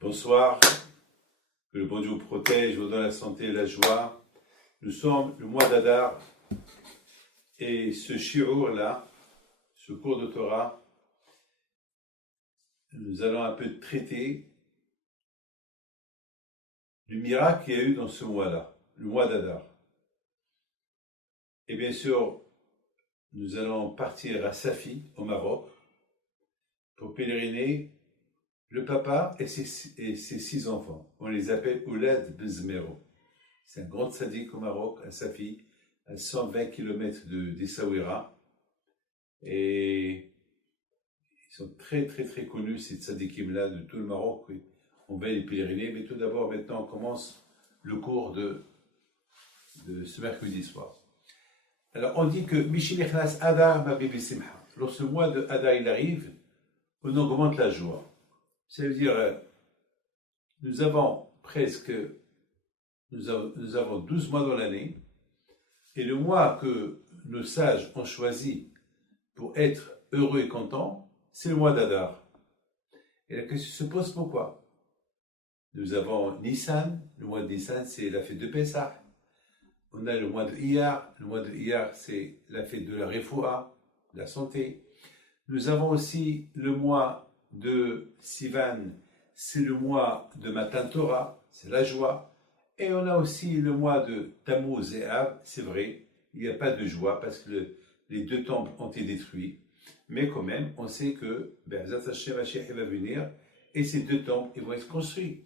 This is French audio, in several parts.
Bonsoir, que le bon Dieu vous protège, vous donne la santé et la joie. Nous sommes le mois d'Adar et ce shiur-là, ce cours de Torah, nous allons un peu traiter du miracle qu'il y a eu dans ce mois-là, le mois d'Adar. Et bien sûr, nous allons partir à Safi, au Maroc, pour pèleriner le papa et ses 6 enfants. On les appelle Oulad Bezmero. C'est un grand tzaddik au Maroc, à Safi, à 120 km d'Essaouira. Et ils sont très très très connus, ces tzaddikim-là, de tout le Maroc. On va les pèleriner, mais tout d'abord, maintenant, on commence le cours de ce mercredi soir. Alors, on dit que Mishinichnas Adar Mabibi Simha. Lorsque le mois de Adar il arrive, on augmente la joie. Ça veut dire, nous avons 12 mois dans l'année, et le mois que nos sages ont choisi pour être heureux et contents, c'est le mois d'Adar. Et la question se pose pourquoi? Nous avons Nissan, le mois de Nissan c'est la fête de Pessah. On a le mois de Iyar, le mois de Iyar c'est la fête de la Refoua, de la santé. Nous avons aussi le mois de Sivan, c'est le mois de Matan Torah, c'est la joie. Et on a aussi le mois de Tammuz et Av, c'est vrai, il n'y a pas de joie parce que les 2 temples ont été détruits. Mais quand même, on sait que Be'ezrat Hashem Mashiach va venir et ces 2 temples ils vont être construits.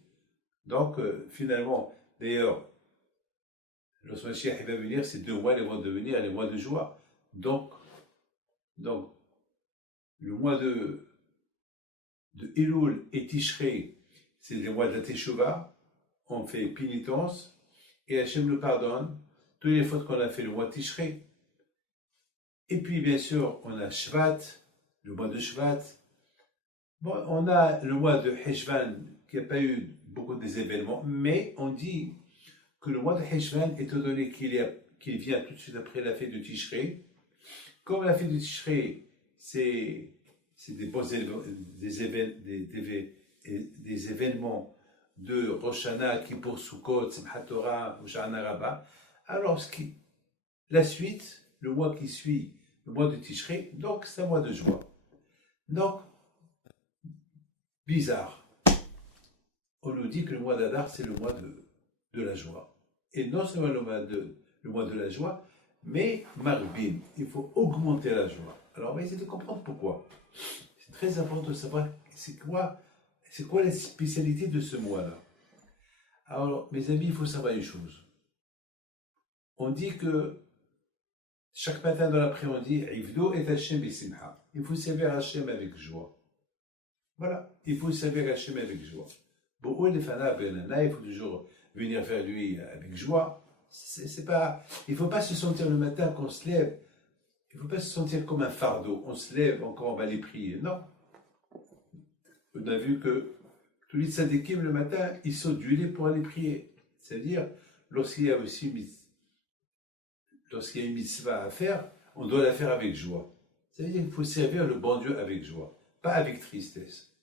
Donc finalement, d'ailleurs, lorsque Mashiach va venir, ces 2 mois ils vont devenir les mois de joie. Donc le mois de Elul et Tishrei, c'est les mois de la Teshuvah, on fait pénitence et Hachem nous pardonne toutes les fautes qu'on a fait le mois de Tishrei. Et puis bien sûr, on a Shvat, le mois de Shvat. Bon, on a le mois de Heshvan qui n'a pas eu beaucoup des événements, mais on dit que le mois de Heshvan, étant donné qu'il vient tout de suite après la fête de Tishrei, comme la fête de Tishrei, c'est des événements de Rosh Hashanah, Kippour, Sukkot, Simchat Torah, Hoshana Rabbah. Alors, la suite, le mois qui suit le mois de Tishrei, donc c'est un mois de joie. Donc, bizarre. On nous dit que le mois d'Adar, c'est le mois de la joie. Et non seulement le mois de la joie, mais Marbim, il faut augmenter la joie. Alors, on va essayer de comprendre pourquoi. C'est très important de savoir c'est quoi la spécialité de ce mois-là. Alors, mes amis, il faut savoir une chose. On dit que chaque matin dans l'après-midi, Ivdo et Hashem bisimha. Il faut servir Hashem avec joie. Voilà, il faut servir Hashem avec joie. Beaucoup de fana benana, il faut toujours venir vers lui avec joie. Il ne faut pas se sentir le matin qu'on se lève. Il ne faut pas se sentir comme un fardeau. On se lève, encore on va aller prier. Non. On a vu que tous les tzadikim le matin, ils sautent du lit pour aller prier. C'est-à-dire, lorsqu'il y a une mitzvah à faire, on doit la faire avec joie. C'est-à-dire qu'il faut servir le bon Dieu avec joie, pas avec tristesse.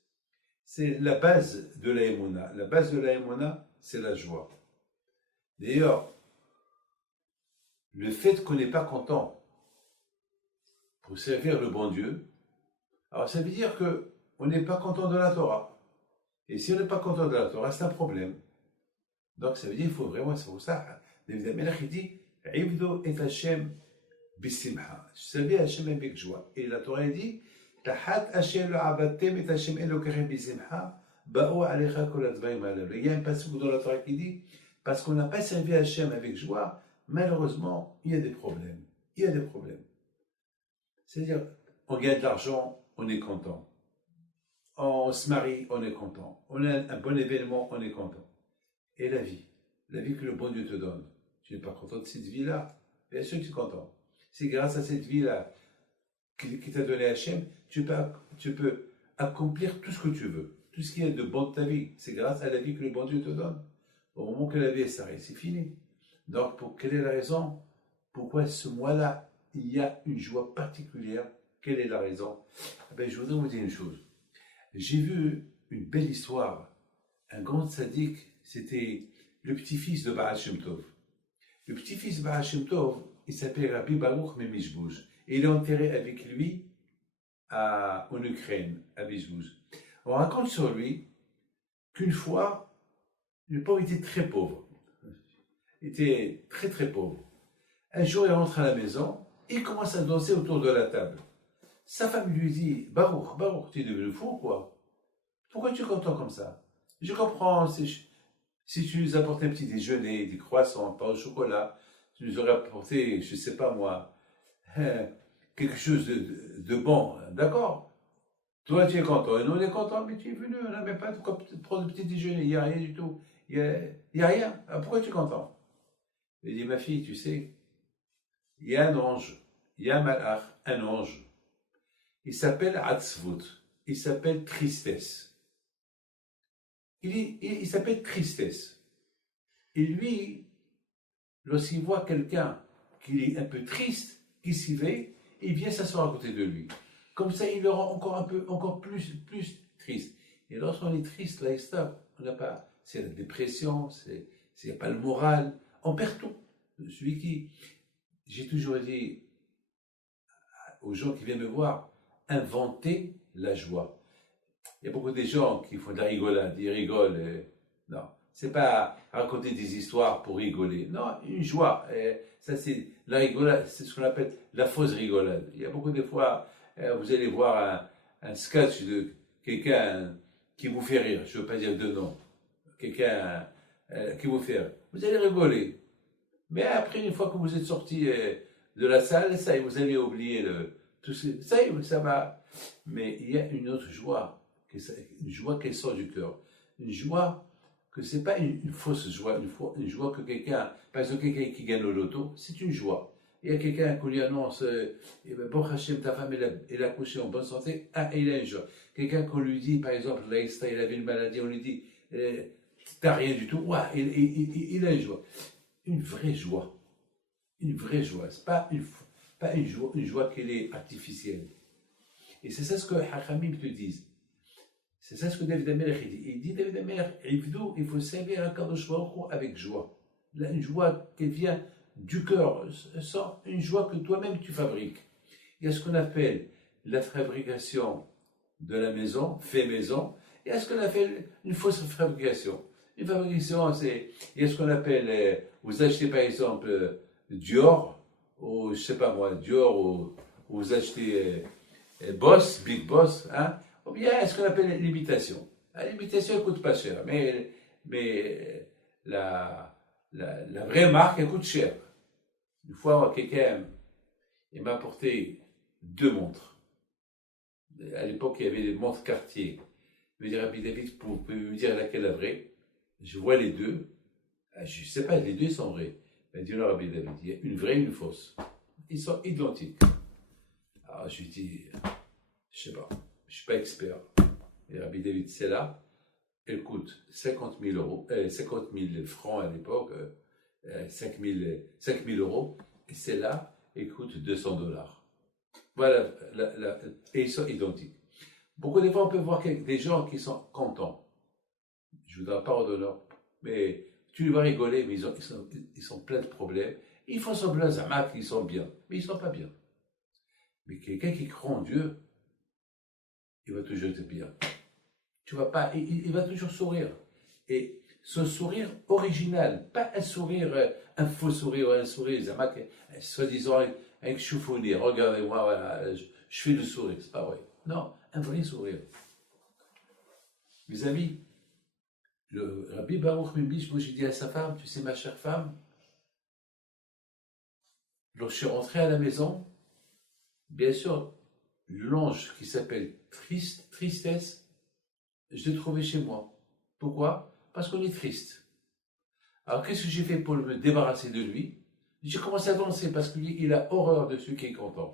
C'est la base de la Emouna. La base de la Emouna, c'est la joie. D'ailleurs, le fait qu'on n'est pas content pour servir le bon Dieu, alors ça veut dire qu'on n'est pas content de la Torah. Et si on n'est pas content de la Torah, c'est un problème. Donc ça veut dire qu'il faut vraiment, c'est pour ça, David Amelech il dit, Ivdo et Hashem bisimha. Servir Hashem avec joie. Et la Torah dit, Tahat Hashem lo abatem et Hashem elokechem bisimha, ba'o alecha kol advarim halalu. Il y a un passage dans la Torah qui dit, parce qu'on n'a pas servi Hashem avec joie, malheureusement, il y a des problèmes. Il y a des problèmes. C'est-à-dire, on gagne de l'argent, on est content. On se marie, on est content. On a un bon événement, on est content. Et la vie que le bon Dieu te donne. Tu n'es pas content de cette vie-là? Bien sûr que tu es content. C'est grâce à cette vie-là qui t'a donné Hachem, tu peux accomplir tout ce que tu veux. Tout ce qui est de bon de ta vie. C'est grâce à la vie que le bon Dieu te donne. Au moment que la vie s'arrête, c'est fini. Donc, quelle est la raison pourquoi ce mois-là, il y a une joie particulière Quelle est la raison? Je voudrais vous dire une chose. J'ai vu une belle histoire. Un grand sadique, c'était le petit-fils de Baal Shem Tov. Le petit-fils de Baal Shem Tov, il s'appelle Rabbi Baruch Memishbouj. Et il est enterré avec lui en Ukraine, à Mishbouj. On raconte sur lui qu'une fois, le pauvre était très pauvre. Il était très très pauvre. Un jour, il rentre à la maison et il commence à danser autour de la table. Sa femme lui dit, Baruch, tu es devenu fou ou quoi? Pourquoi tu es content comme ça? Je comprends, si tu nous apportais un petit déjeuner, des croissants, un pain au chocolat, tu nous aurais apporté, je ne sais pas moi, quelque chose de bon, d'accord? Toi, tu es content, et nous, on est content, mais tu es venu, on n'a même pas de quoi prendre le petit déjeuner, il n'y a rien du tout. Il n'y a rien. Ah, pourquoi tu es content? Il dit, ma fille, tu sais, il y a un ange, il y a un malach, un ange. Il s'appelle Atzvut, il s'appelle tristesse. Il s'appelle tristesse. Et lui, lorsqu'il voit quelqu'un qui est un peu triste, qui s'y va, il vient s'asseoir à côté de lui. Comme ça, il le rend encore plus triste. Et lorsqu'on est triste, là, on n'a pas, c'est la dépression, c'est pas le moral, on perd tout. J'ai toujours dit aux gens qui viennent me voir, inventer la joie. Il y a beaucoup de gens qui font de la rigolade, ils rigolent. Non, c'est pas raconter des histoires pour rigoler. Non, une joie. Ça, c'est la rigolade, c'est ce qu'on appelle la fausse rigolade. Il y a beaucoup de fois, vous allez voir un sketch de quelqu'un qui vous fait rire. Je ne veux pas dire de nom. Quelqu'un qui vous fait rire. Vous allez rigoler. Mais après, une fois que vous êtes sorti de la salle, ça y est, vous allez oublier tout ça. Ça y est, ça va. Mais il y a une autre joie, une joie qui sort du cœur. Une joie que ce n'est pas une fausse joie, une joie que quelqu'un, par exemple, quelqu'un qui gagne au loto, c'est une joie. Il y a quelqu'un qui lui annonce, bon Hachem, ta femme, elle a couché en bonne santé, il a une joie. Quelqu'un qu'on lui dit, par exemple, là, il avait une maladie, on lui dit, t'as rien du tout, il a une joie. Une vraie joie. Une vraie joie. Ce n'est pas une joie qui est artificielle. Et c'est ça ce que Hachamim te disent. C'est ça ce que David Amelech dit. Il dit, David Amelech, il faut servir Akadosh Baruch Hu avec joie. Une joie qui vient du cœur, une joie que toi-même tu fabriques. Il y a ce qu'on appelle la fabrication de la maison, fait maison, et il y a ce qu'on appelle une fausse fabrication. Une fabrication, il y a ce qu'on appelle, vous achetez par exemple Dior, ou je sais pas moi, Dior, ou vous achetez Boss, Big Boss, hein, ou bien ce qu'on appelle l'imitation. L'imitation, elle coûte pas cher, mais la vraie marque, elle coûte cher. Une fois, quelqu'un, il m'a apporté 2 montres. À l'époque, il y avait des montres Cartier. Il me dit, Rabbi David, vous pouvez me dire laquelle est la vraie? Je vois les deux. Je ne sais pas, les deux sont vrais. Il m'a dit, non, Rabbi David, il y a une vraie et une fausse. Ils sont identiques. Alors, je lui dis, je ne sais pas, je ne suis pas expert. Et Rabbi David, celle-là, elle coûte 50 000 francs à l'époque, 5 000 euros. Et celle-là, elle coûte $200. Voilà, et ils sont identiques. Beaucoup de fois, on peut voir des gens qui sont contents. Je ne voudrais pas redonner, mais tu les vois rigoler, mais ils sont pleins de problèmes. Ils font semblant qu'ils sont bien, mais ils ne sont pas bien. Mais quelqu'un qui croit en Dieu, il va toujours être bien. Tu vas pas, il va toujours sourire. Et ce sourire original, pas un sourire, un faux sourire, un sourire, soi-disant avec choufouni. Regardez-moi, voilà, je fais le sourire, c'est pas vrai. Non, un vrai sourire. Mes amis, le Rabbi Baruch Memishbouj, j'ai dit à sa femme, tu sais ma chère femme, lorsque je suis rentré à la maison, bien sûr, l'ange qui s'appelle tristesse, je l'ai trouvé chez moi. Pourquoi? Parce qu'on est triste. Alors qu'est-ce que j'ai fait pour me débarrasser de lui? J'ai commencé à danser parce que lui, il a horreur de celui qui est content.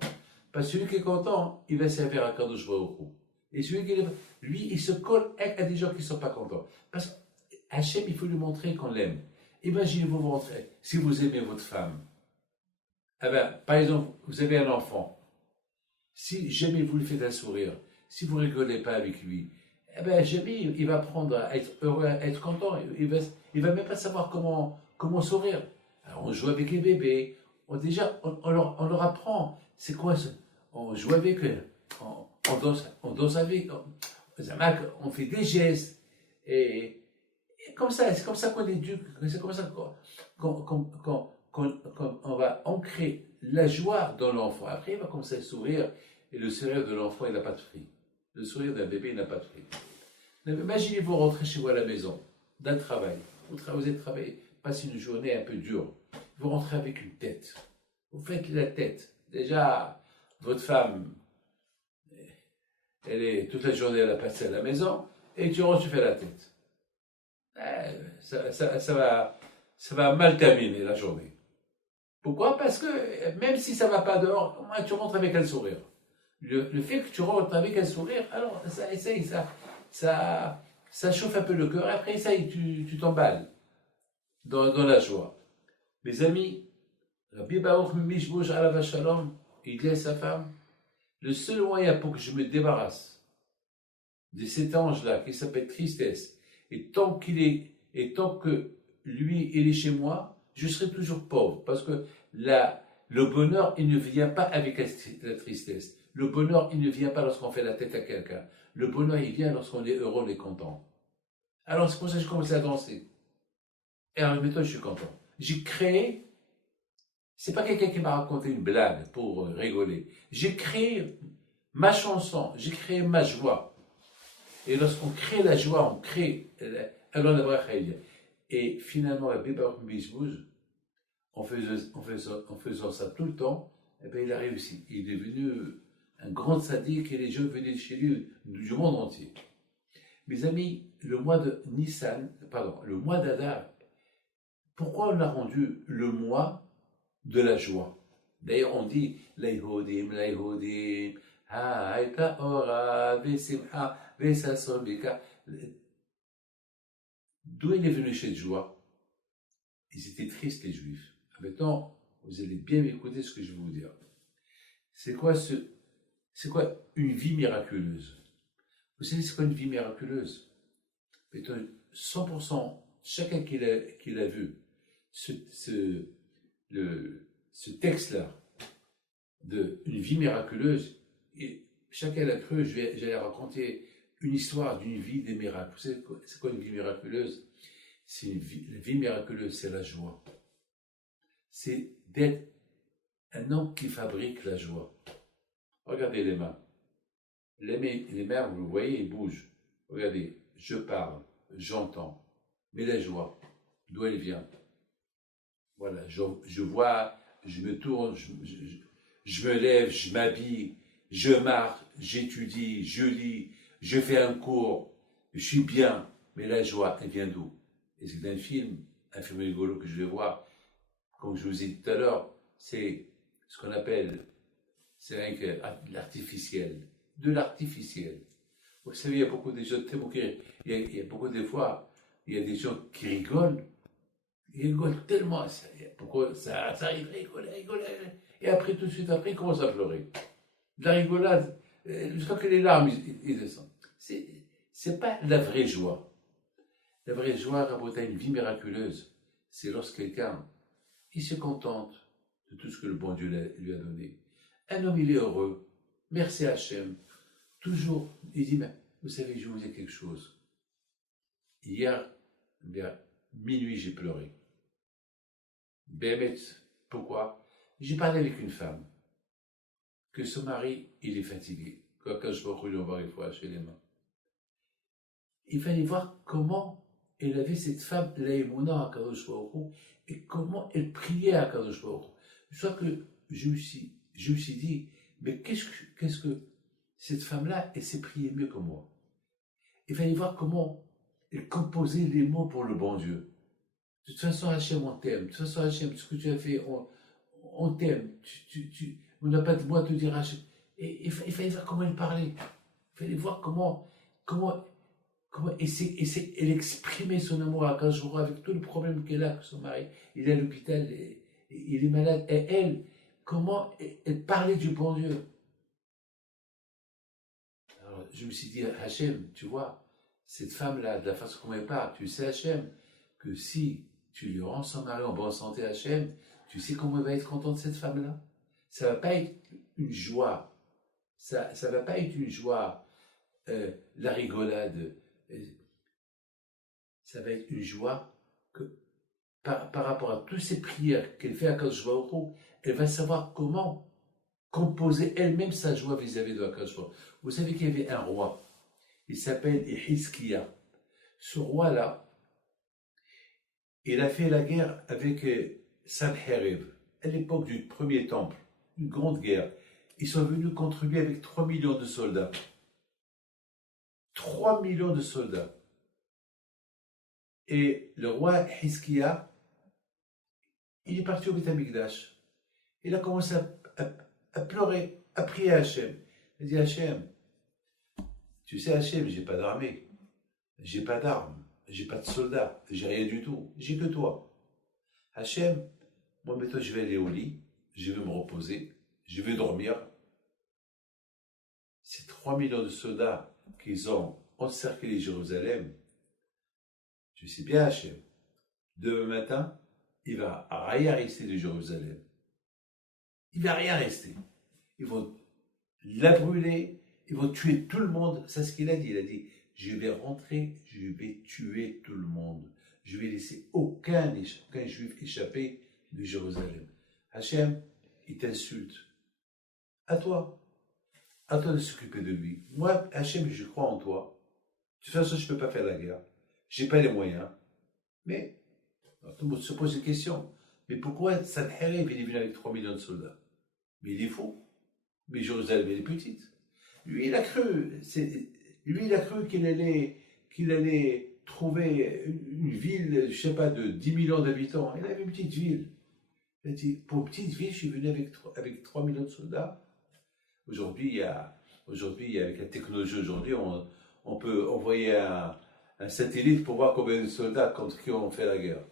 Parce que celui qui est content, il va servir à Kadosh Baruch Hu. Et celui qui est... lui, il se colle à des gens qui ne sont pas contents. Parce qu'Hachem, il faut lui montrer qu'on l'aime. Imaginez-vous montrer, si vous aimez votre femme. Eh bien, par exemple, vous avez un enfant. Si jamais vous lui faites un sourire, si vous rigolez pas avec lui, eh ben jamais il va apprendre à être heureux, à être content. Il va même pas savoir comment sourire. Alors on joue avec les bébés. On leur apprend. C'est quoi ça? On joue avec eux. On danse avec. On fait des gestes. Et comme ça, c'est comme ça qu'on éduque. C'est comme ça qu'on va ancrer la joie dans l'enfant. Après, il va commencer à sourire. Et le sourire de l'enfant, il n'a pas de prix. Le sourire d'un bébé, il n'a pas de prix. Imaginez-vous rentrer chez vous à la maison, d'un travail. Vous êtes travaillé, passez une journée un peu dure. Vous rentrez avec une tête. Vous faites la tête. Déjà, votre femme, elle est toute la journée, elle a passé à la maison, et tu rentres, tu fais la tête. Ça va mal terminer la journée. Pourquoi? Parce que même si ça ne va pas dehors, au moins tu rentres avec un sourire. Le fait que tu rentres avec un sourire, alors ça essaye, ça chauffe un peu le cœur. Après, essaye, tu t'emballes dans la joie. Mes amis, Rabbi Baruch Mishbush Alav Shalom, il dit à sa femme, le seul moyen pour que je me débarrasse de cet ange-là qui s'appelle tristesse, et tant que lui il est chez moi, je serai toujours pauvre, parce que le bonheur il ne vient pas avec la tristesse. Le bonheur il ne vient pas lorsqu'on fait la tête à quelqu'un. Le bonheur il vient lorsqu'on est heureux, on est content. Alors c'est pour ça que je commençais à danser. Et alors maintenant je suis content. J'ai créé. C'est pas quelqu'un qui m'a raconté une blague pour rigoler. J'ai créé ma chanson, j'ai créé ma joie. Et lorsqu'on crée la joie, on crée alors la bracha. Et finalement, la Biba Bisbouz, en faisant ça tout le temps, eh bien, il a réussi. Il est devenu un grand sadique et les gens venaient chez lui du monde entier. Mes amis, le mois d'Adar, pourquoi on l'a rendu le mois de la joie? D'ailleurs, on dit Laïhodim, Haïta Ora, Vesimha, Vesasobika. D'où il est venu cette joie? Ils étaient tristes, les Juifs. Maintenant, vous allez bien écouter ce que je vais vous dire. C'est quoi une vie miraculeuse? Vous savez, c'est quoi une vie miraculeuse? Mettons, 100%, chacun qui l'a vu, ce texte-là, une vie miraculeuse, et chacun l'a cru, j'allais raconter une histoire d'une vie des miracles. Vous savez, c'est quoi une vie miraculeuse? La vie miraculeuse, c'est la joie. C'est d'être un homme qui fabrique la joie. Regardez les mains. Les mains, vous le voyez, ils bougent. Regardez, je parle, j'entends. Mais la joie, d'où elle vient? Voilà, je vois, je me tourne, je me lève, je m'habille, je marche, j'étudie, je lis, je fais un cours, je suis bien. Mais la joie, elle vient d'où? Et c'est un film rigolo que je vais voir, comme je vous ai dit tout à l'heure, c'est ce qu'on appelle, c'est rien que l'artificiel, de l'artificiel. Vous savez, il y a beaucoup de gens très il y a beaucoup de fois, il y a des gens qui rigolent, ils rigolent tellement, pourquoi ça arrive, rigoler, et après, tout de suite après, ils commencent à pleurer. De la rigolade, jusqu'à que les larmes, ils descendent. C'est pas la vraie joie. La vraie joie, Rabotai, une vie miraculeuse, c'est lorsque quelqu'un, il se contente de tout ce que le bon Dieu lui a donné. Un homme, il est heureux, merci Hachem, toujours, il dit, mais vous savez, je vais vous dire quelque chose. Hier, vers minuit, j'ai pleuré. Bémet, pourquoi? J'ai parlé avec une femme, que son mari, il est fatigué. Quand je vois lui voir une fois chez les mains. Il fallait voir comment elle avait cette femme, Laïmouna à Kadosh Baruch Hu, et comment elle priait à Kadosh Baruch Hu. Soit que je me suis dit, mais qu'est-ce que cette femme-là, elle sait prier mieux que moi. Il fallait voir comment elle composait les mots pour le bon Dieu. De toute façon, Hachem, on t'aime. De toute façon, Hachem, ce que tu as fait, on t'aime. On n'a pas de moi à te dire Hachem. Et il fallait voir comment elle parlait. Il fallait voir comment elle exprimait son amour à Kadosh avec tout le problème qu'elle a, que son mari, il est à l'hôpital, il est malade. Et elle, comment elle parlait du bon Dieu. Alors, je me suis dit, Hachem, tu vois, cette femme-là, de la façon qu'on elle parle, tu sais, Hachem, que si tu lui rends son mari en bonne santé, Hachem, tu sais comment elle va être contente, cette femme-là? Ça va pas être une joie. Ça va pas être une joie, la rigolade. Ça va être une joie que, par rapport à toutes ces prières qu'elle fait à Kadosh Baruch Hu, elle va savoir comment composer elle-même sa joie vis-à-vis de Kadosh Baruch Hu. Vous savez qu'il y avait un roi, il s'appelle Hiskiya. Ce roi-là, il a fait la guerre avec Sanherib, à l'époque du premier temple, une grande guerre. Ils sont venus contre lui avec 3 millions de soldats. 3 millions de soldats. Et le roi Hiskiya, il est parti au Beth Amikdash. Il a commencé à pleurer, à prier à Hachem. Il a dit, Hachem, tu sais Hachem, j'ai pas d'armée, j'ai pas d'armes, j'ai pas de soldats, j'ai rien du tout, j'ai que toi. Hachem, moi maintenant je vais aller au lit, je vais me reposer, je vais dormir. Ces 3 millions de soldats qu'ils ont encerclé Jérusalem, je sais bien Hachem, demain matin, il va rien rester de Jérusalem. Il va rien rester. Ils vont la brûler, ils vont tuer tout le monde. C'est ce qu'il a dit. Il a dit, je vais rentrer, je vais tuer tout le monde. Je vais laisser aucun juif échapper de Jérusalem. Hachem, il t'insulte. À toi de s'occuper de lui. Moi, Hachem, je crois en toi. De toute façon, je ne peux pas faire la guerre. Je n'ai pas les moyens. Mais, tout le monde se pose une question. Mais pourquoi Sanherib est venu avec 3 millions de soldats? Mais il est fou. Mais Jérusalem, elle est petite. Lui, il a cru qu'il allait trouver une ville, je ne sais pas, de 10 millions d'habitants. Il avait une petite ville. Il a dit, pour une petite ville, je suis venu avec 3 millions de soldats. Aujourd'hui, avec la technologie aujourd'hui, on peut envoyer un satellite pour voir combien de soldats contre qui on fait la guerre.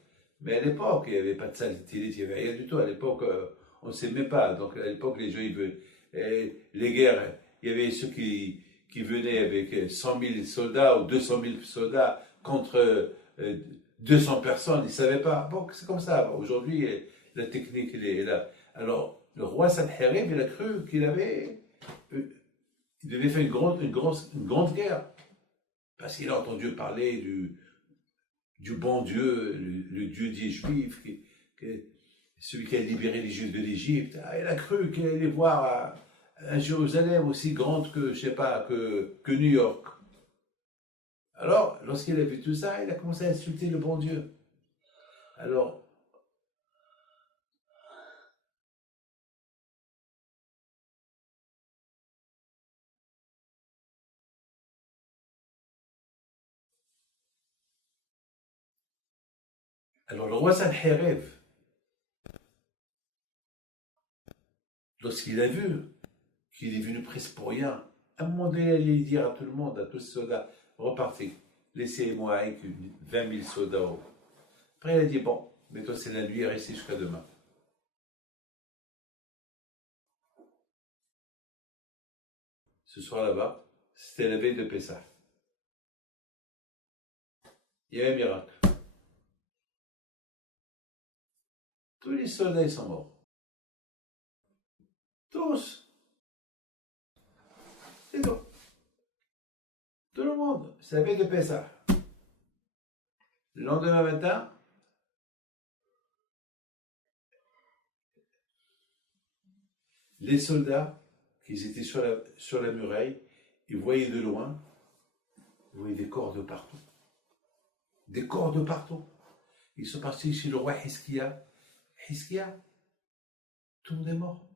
Mais à l'époque, il n'y avait pas de satellite, il n'y avait rien du tout. À l'époque, on ne s'aimait pas. Donc à l'époque, les gens, les guerres, il y avait ceux qui venaient avec 100 000 soldats ou 200 000 soldats contre 200 personnes, ils ne savaient pas. Bon, c'est comme ça. Aujourd'hui, la technique, elle est là. Alors, le roi Sanherib, il a cru qu'il devait faire une grande guerre. Parce qu'il a entendu parler du bon Dieu, le Dieu des Juifs, celui qui a libéré les Juifs de l'Égypte. Il a cru qu'il allait voir un Jérusalem aussi grande que, je sais pas, que New York. Alors, lorsqu'il a vu tout ça, il a commencé à insulter le bon Dieu. Alors, le roi Sanherib, lorsqu'il a vu qu'il est venu presque pour rien, à un moment donné, il allait dire à tout le monde, à tous ces soldats, repartez, laissez-moi avec 20 000 soldats. Après, il a dit, bon, mais toi c'est la nuit, restez jusqu'à demain. Ce soir là-bas, c'était la veille de Pessah. Il y a un miracle. Tous les soldats, ils sont morts. Tous. C'est tout. Tout le monde. C'est la veille de Pessah. Le lendemain matin, les soldats qui étaient sur la muraille, ils voyaient de loin, ils voyaient des corps de partout. Des corps de partout. Ils sont partis chez le roi Hiskiya. Hiskiya, tout le monde est mort.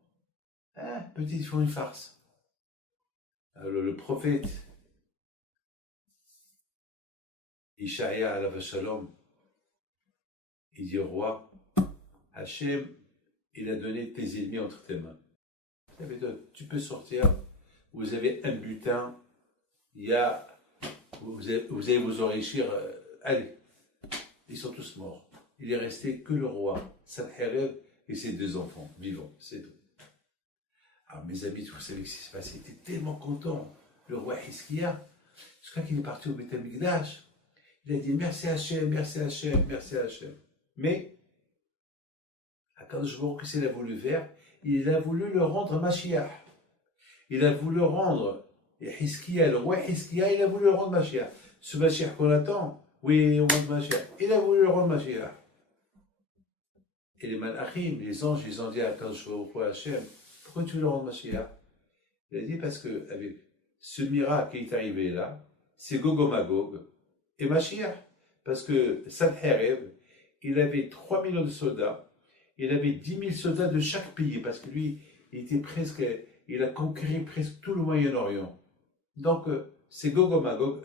Hein, peut-être ils font une farce. Alors, le prophète Ishaïa alav shalom, il dit au roi, Hachem, il a donné tes ennemis entre tes mains. Tu peux sortir, vous avez un butin, vous allez vous enrichir, allez. Ils sont tous morts. Il est resté que le roi, Sanherib et ses 2 enfants vivants, c'est tout. Alors mes amis, vous savez ce qui s'est passé, ils étaient tellement contents. le roi Hiskia, je crois qu'il est parti au Beth Amikdash, il a dit merci Hachem, merci Hachem, merci Hachem. Mais, quand je vois ce qu'il a voulu faire, il a voulu le rendre Mashiach. Il a voulu rendre Hiskia, le roi Hiskia, il a voulu le rendre Mashiach. Ce Mashiach qu'on attend, oui, on rend Mashiach. Il a voulu le rendre Mashiach. Et les Malachim, les anges, ils ont dit à Hachem, pourquoi tu veux le rendre Mashiach? Il a dit parce que avec ce miracle qui est arrivé là, c'est Gog et Magog et Mashiach. Parce que Sanherib, il avait 3 millions de soldats, il avait 10 000 soldats de chaque pays, parce que lui, il a conquéri presque tout le Moyen-Orient. Donc, c'est Gog et Magog.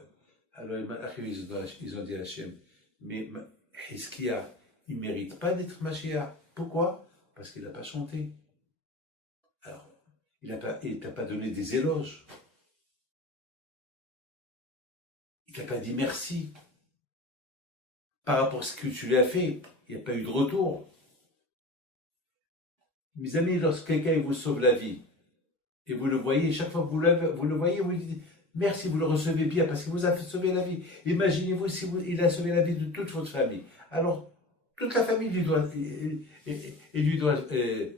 Alors, ils ont dit à Hachem, mais Hiskia, il ne mérite pas d'être Mashiach. Pourquoi? Parce qu'il n'a pas chanté. Alors, il ne t'a pas donné des éloges. Il ne t'a pas dit merci. Par rapport à ce que tu lui as fait, il n'y a pas eu de retour. Mes amis, lorsque quelqu'un vous sauve la vie, et vous le voyez, chaque fois que vous le voyez, vous lui dites merci, vous le recevez bien, parce qu'il vous a fait sauver la vie. Imaginez-vous si il a sauvé la vie de toute votre famille. Alors, toute la famille lui doit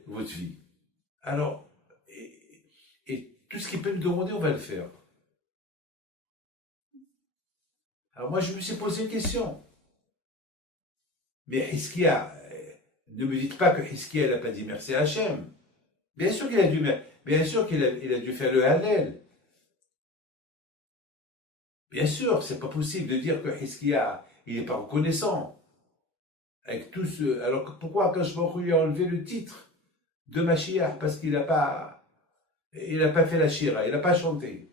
votre vie. Alors, et tout ce qu'il peut nous demander, on va le faire. Alors moi, je me suis posé une question. Mais Hiskia, ne me dites pas que Hiskia n'a pas dit merci à Hachem. Bien sûr qu'il a dû faire le Hallel. Bien sûr, c'est pas possible de dire que Hiskia, il n'est pas reconnaissant. Avec tout ce... Alors pourquoi quand je lui ai enlevé le titre de Mashiach? Parce qu'il n'a pas fait la Shira, il n'a pas chanté.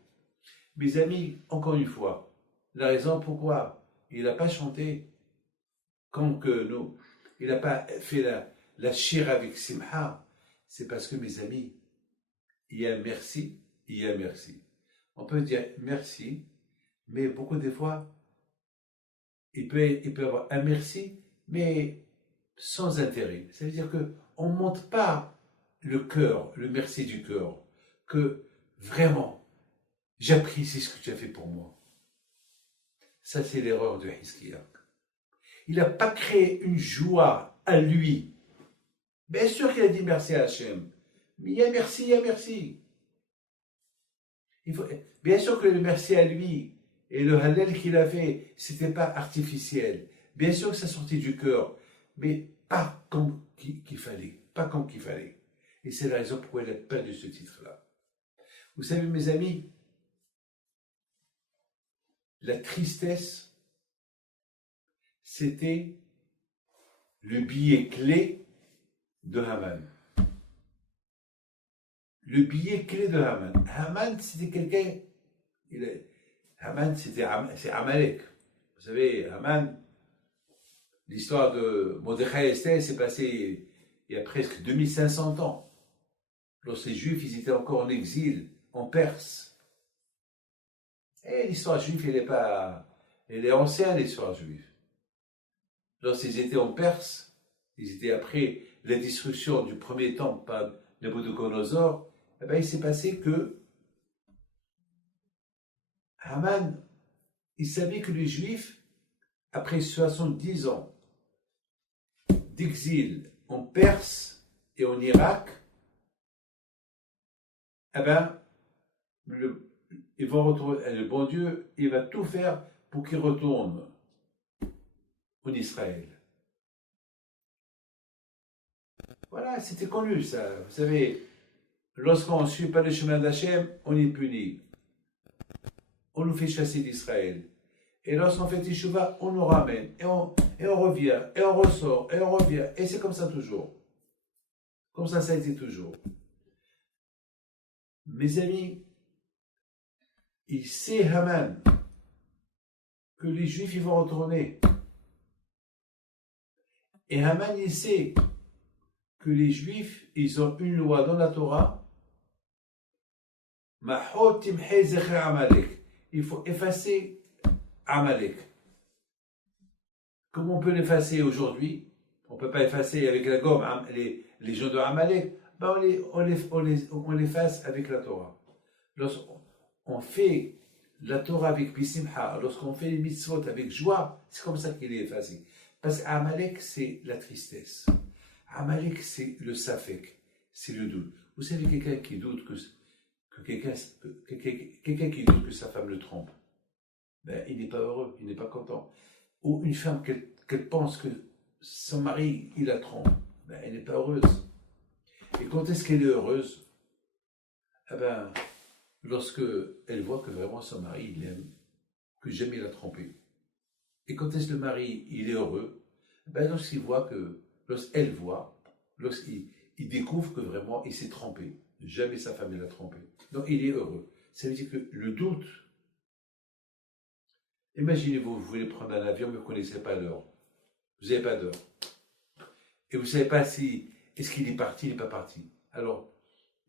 Mes amis, encore une fois, la raison pourquoi il n'a pas chanté, comme que nous, il n'a pas fait la Shira avec Simha, c'est parce que, mes amis, il y a merci, il y a merci. On peut dire merci, mais beaucoup de fois, il peut y avoir un merci, mais sans intérêt. Ça veut dire qu'on ne montre pas le cœur, le merci du cœur, que vraiment, j'apprécie ce que tu as fait pour moi. Ça, c'est l'erreur de Hiskia. Il n'a pas créé une joie à lui. Bien sûr qu'il a dit merci à Hachem, mais il y a merci, il y a merci. Bien sûr que le merci à lui et le Hallel qu'il a fait, c'était pas artificiel. Bien sûr que ça sortait du cœur, mais pas comme qu'il fallait. Pas comme qu'il fallait. Et c'est la raison pourquoi il a perdu ce titre-là. Vous savez, mes amis, la tristesse, c'était le billet clé de Haman. Le billet clé de Haman. Haman, c'était quelqu'un... Haman, c'est Amalek. Vous savez, Haman, l'histoire de Mordechai et Esther s'est passée il y a presque 2500 ans. Lorsque les Juifs, ils étaient encore en exil, en Perse. Et l'histoire juive, elle est ancienne, l'histoire juive. Lorsqu'ils étaient en Perse, ils étaient après la destruction du premier temple par Nabucodonosor, eh bien, il s'est passé que Haman, il savait que les Juifs, après 70 ans d'exil en Perse et en Irak, eh bien, ils vont retourner, le bon Dieu, il va tout faire pour qu'ils retournent en Israël. Voilà, c'était connu ça. Vous savez, lorsqu'on ne suit pas le chemin d'Hachem, on est puni. On nous fait chasser d'Israël. Et lorsqu'on fait Teshuvah, on nous ramène. Et on revient. Et on ressort. Et on revient. Et c'est comme ça toujours. Comme ça a été toujours. Mes amis, il sait Haman que les Juifs ils vont retourner. Et Haman il sait que les Juifs ils ont une loi dans la Torah. Il faut effacer Amalek. Comment on peut l'effacer aujourd'hui? On ne peut pas effacer avec la gomme les gens de Amalek. Ben on l'efface avec la Torah. on fait la Torah avec Bisimha, lorsqu'on fait les mitzvot avec joie, c'est comme ça qu'il est effacé. Parce qu'Amalek, c'est la tristesse. Amalek, c'est le safek, c'est le doute. Vous savez, quelqu'un qui doute quelqu'un qui doute que sa femme le trompe, ben, il n'est pas heureux, il n'est pas content. Ou une femme qu'elle pense que son mari, il la trompe, ben, elle n'est pas heureuse. Et quand est-ce qu'elle est heureuse? Eh ben, lorsque elle voit que vraiment son mari, il l'aime, que jamais il l'a trompé. Et quand est-ce que le mari, il est heureux? Ben, lorsqu'elle voit, lorsqu'il découvre que vraiment il s'est trompé, jamais sa femme ne l'a trompé. Donc il est heureux. Ça veut dire que le doute, imaginez-vous, vous voulez prendre un avion, mais vous ne connaissez pas l'heure. Vous n'avez pas d'heure. Et vous ne savez pas si, est-ce qu'il est parti, il n'est pas parti. Alors,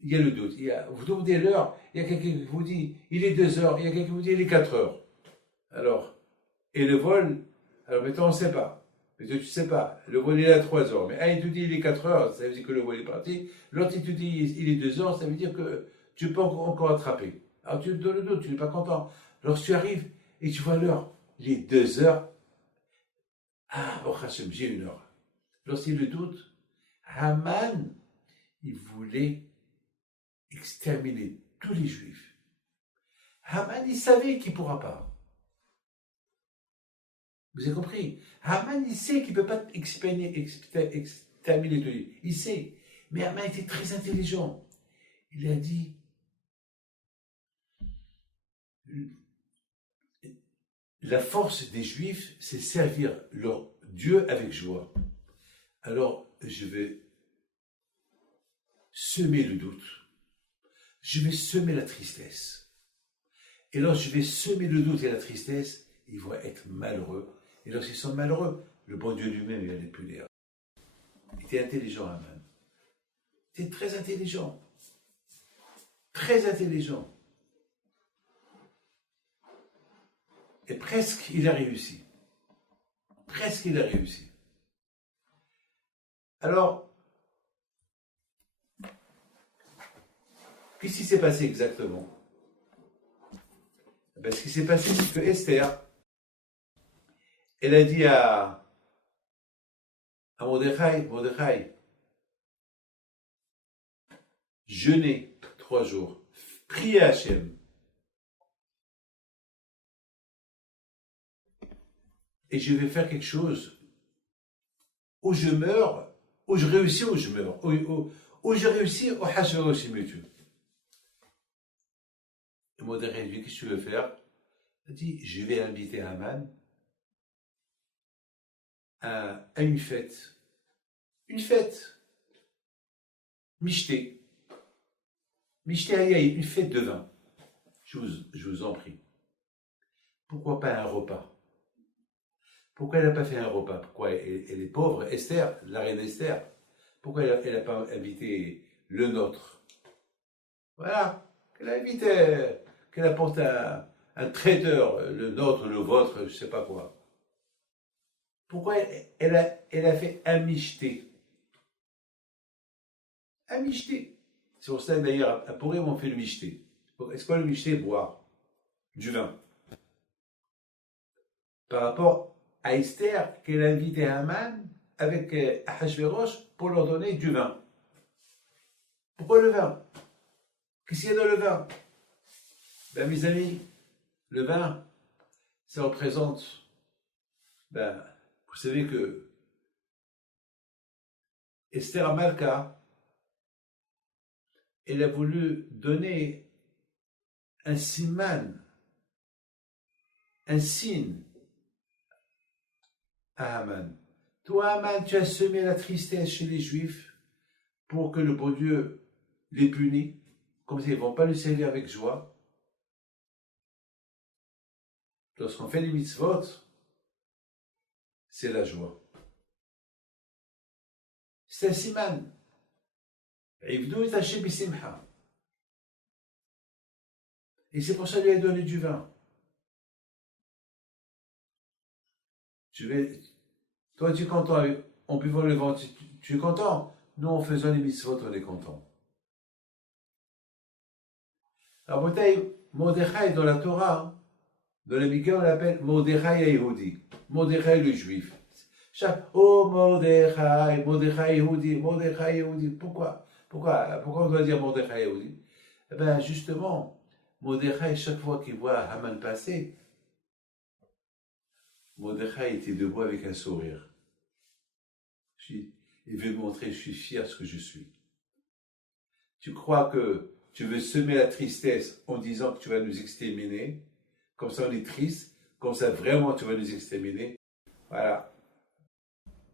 il y a le doute. Vous demandez l'heure, il y a quelqu'un qui vous dit, il est 2 heures, il y a quelqu'un qui vous dit, il est 4 heures. Alors, et le vol, alors maintenant on ne sait pas. Mais toi, tu ne sais pas, le vol est à 3 heures. Mais un, il te dit il est 4 heures, ça veut dire que le vol est parti. L'autre, il te dit il est 2 heures, ça veut dire que tu peux encore attraper. Alors tu donnes le doute, tu n'es pas content. Lorsque tu arrives et tu vois l'heure, il est 2 heures. Ah, oh Hachem, j'ai 1 heure. Lorsqu'il le doute, Haman, il voulait exterminer tous les juifs. Haman, il savait qu'il ne pourra pas. Vous avez compris? Haman, il sait qu'il ne peut pas exterminer tous les juifs. Il sait. Mais Haman était très intelligent. Il a dit, la force des juifs, c'est servir leur Dieu avec joie. Alors, je vais semer le doute. Je vais semer la tristesse. Et lorsque je vais semer le doute et la tristesse, ils vont être malheureux. Et lorsqu'ils sont malheureux, le bon Dieu lui-même, il n'allait plus les. Il était intelligent, Haman. Il était très intelligent. Très intelligent. Et presque, il a réussi. Presque, il a réussi. Alors, qu'est-ce qui s'est passé exactement? Ben, ce qui s'est passé, c'est que Esther, elle a dit à Mordechai, jeûnez 3 jours, priez à Hachem. Et je vais faire quelque chose où je meurs, où je réussis, où je meurs, où je réussis, où Hachverosh me tue. Et Mordechai lui dit, qu'est-ce que tu veux faire? Il dit, je vais inviter Haman à une fête. Une fête. Michté. Michté Hayaï, une fête de vin. Je vous en prie. Pourquoi pas un repas? Pourquoi elle n'a pas fait un repas? Pourquoi elle est pauvre? Esther, la reine Esther. Pourquoi elle n'a pas invité le nôtre? Voilà. Qu'elle invite, qu'elle apporte un traiteur, le nôtre, le vôtre, je ne sais pas quoi. Pourquoi elle a fait un michté? Un michté. C'est pour ça d'ailleurs, à Purim, on fait le michté. Est-ce que le michté? Boire du vin. Par rapport à Esther, qu'elle a invité Haman avec Ahashverosh pour leur donner du vin. Pourquoi le vin? Qu'est-ce qu'il y a dans le vin? Ben, mes amis, le vin, ça représente, ben, vous savez que Esther Malka, elle a voulu donner un siman, un signe à Haman. Toi, Haman, tu as semé la tristesse chez les Juifs pour que le bon Dieu les punisse, comme s'ils ne vont pas le servir avec joie. Lorsqu'on fait les mitzvot, c'est la joie. C'est un siman. Ivdu et Hashem bisimcha. Et c'est pour ça qu'il lui a donné du vin. Toi, tu es content en buvant le vin, tu es content. Nous, en faisant les mitzvot, on est content. Alors, Botaï, Mordechai dans la Torah, hein, dans la Mika, on l'appelle Mordechai Yehudi. Mordechai le juif. Oh Mordechai, Mordechai Yehudi, Mordechai Yehudi. Pourquoi on doit dire Mordechai Yehudi? Eh bien, justement, Mordechai, chaque fois qu'il voit Haman passer, Mordechai était debout avec un sourire. Il veut montrer, je suis fier de ce que je suis. Tu crois que tu veux semer la tristesse en disant que tu vas nous exterminer, comme ça on est triste, comme ça vraiment tu vas nous exterminer. Voilà,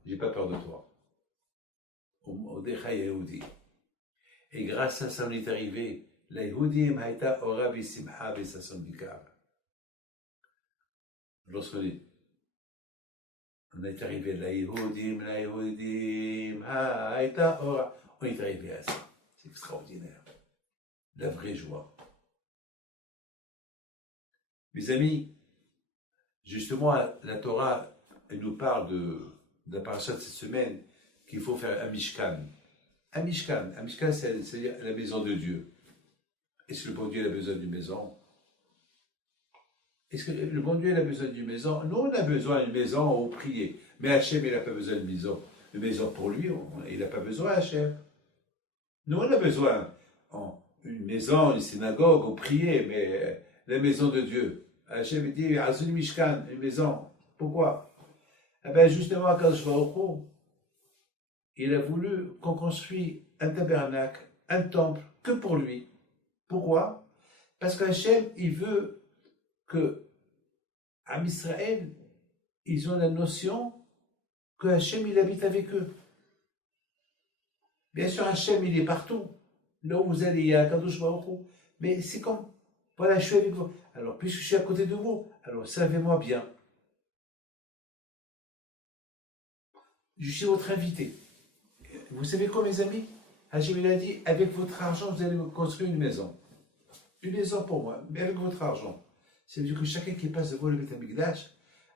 j'ai pas peur de toi. Mordechai Yehudi. Et grâce à ça on est arrivé. La Yehudim haïta ora bisimha besason bikar. Lorsqu'on est arrivé, la Yehudim haïta ora. On est arrivé à ça. C'est extraordinaire. La vraie joie. Mes amis, justement, la Torah, elle nous parle de la paracha de cette semaine qu'il faut faire un mishkan. Un mishkan, c'est-à-dire la maison de Dieu. Est-ce que le bon Dieu a besoin d'une maison? Est-ce que le bon Dieu a besoin d'une maison? Nous, on a besoin d'une maison, on prie. Mais Hachem, il n'a pas besoin d'une maison. Une maison pour lui, il n'a pas besoin, Hachem. Nous, on a besoin d'une maison, une synagogue, on prie, mais la maison de Dieu. Hachem dit, Azul Mishkan, une maison. Pourquoi? Eh bien, justement, à Kadosh Baruch Hu, il a voulu qu'on construise un tabernacle, un temple, que pour lui. Pourquoi? Parce qu'Hachem, il veut que, à Israël, ils ont la notion que Hachem, il habite avec eux. Bien sûr, Hachem, il est partout. Là où vous allez, il y a Kadosh Baruch Hu. Mais c'est comme, voilà, je suis avec vous. Alors, puisque je suis à côté de vous, alors servez-moi bien. Je suis votre invité. Vous savez quoi, mes amis? Hachem, il a dit, avec votre argent, vous allez me construire une maison. Une maison pour moi, mais avec votre argent. C'est-à-dire que chacun qui passe devant le Beth Amikdash,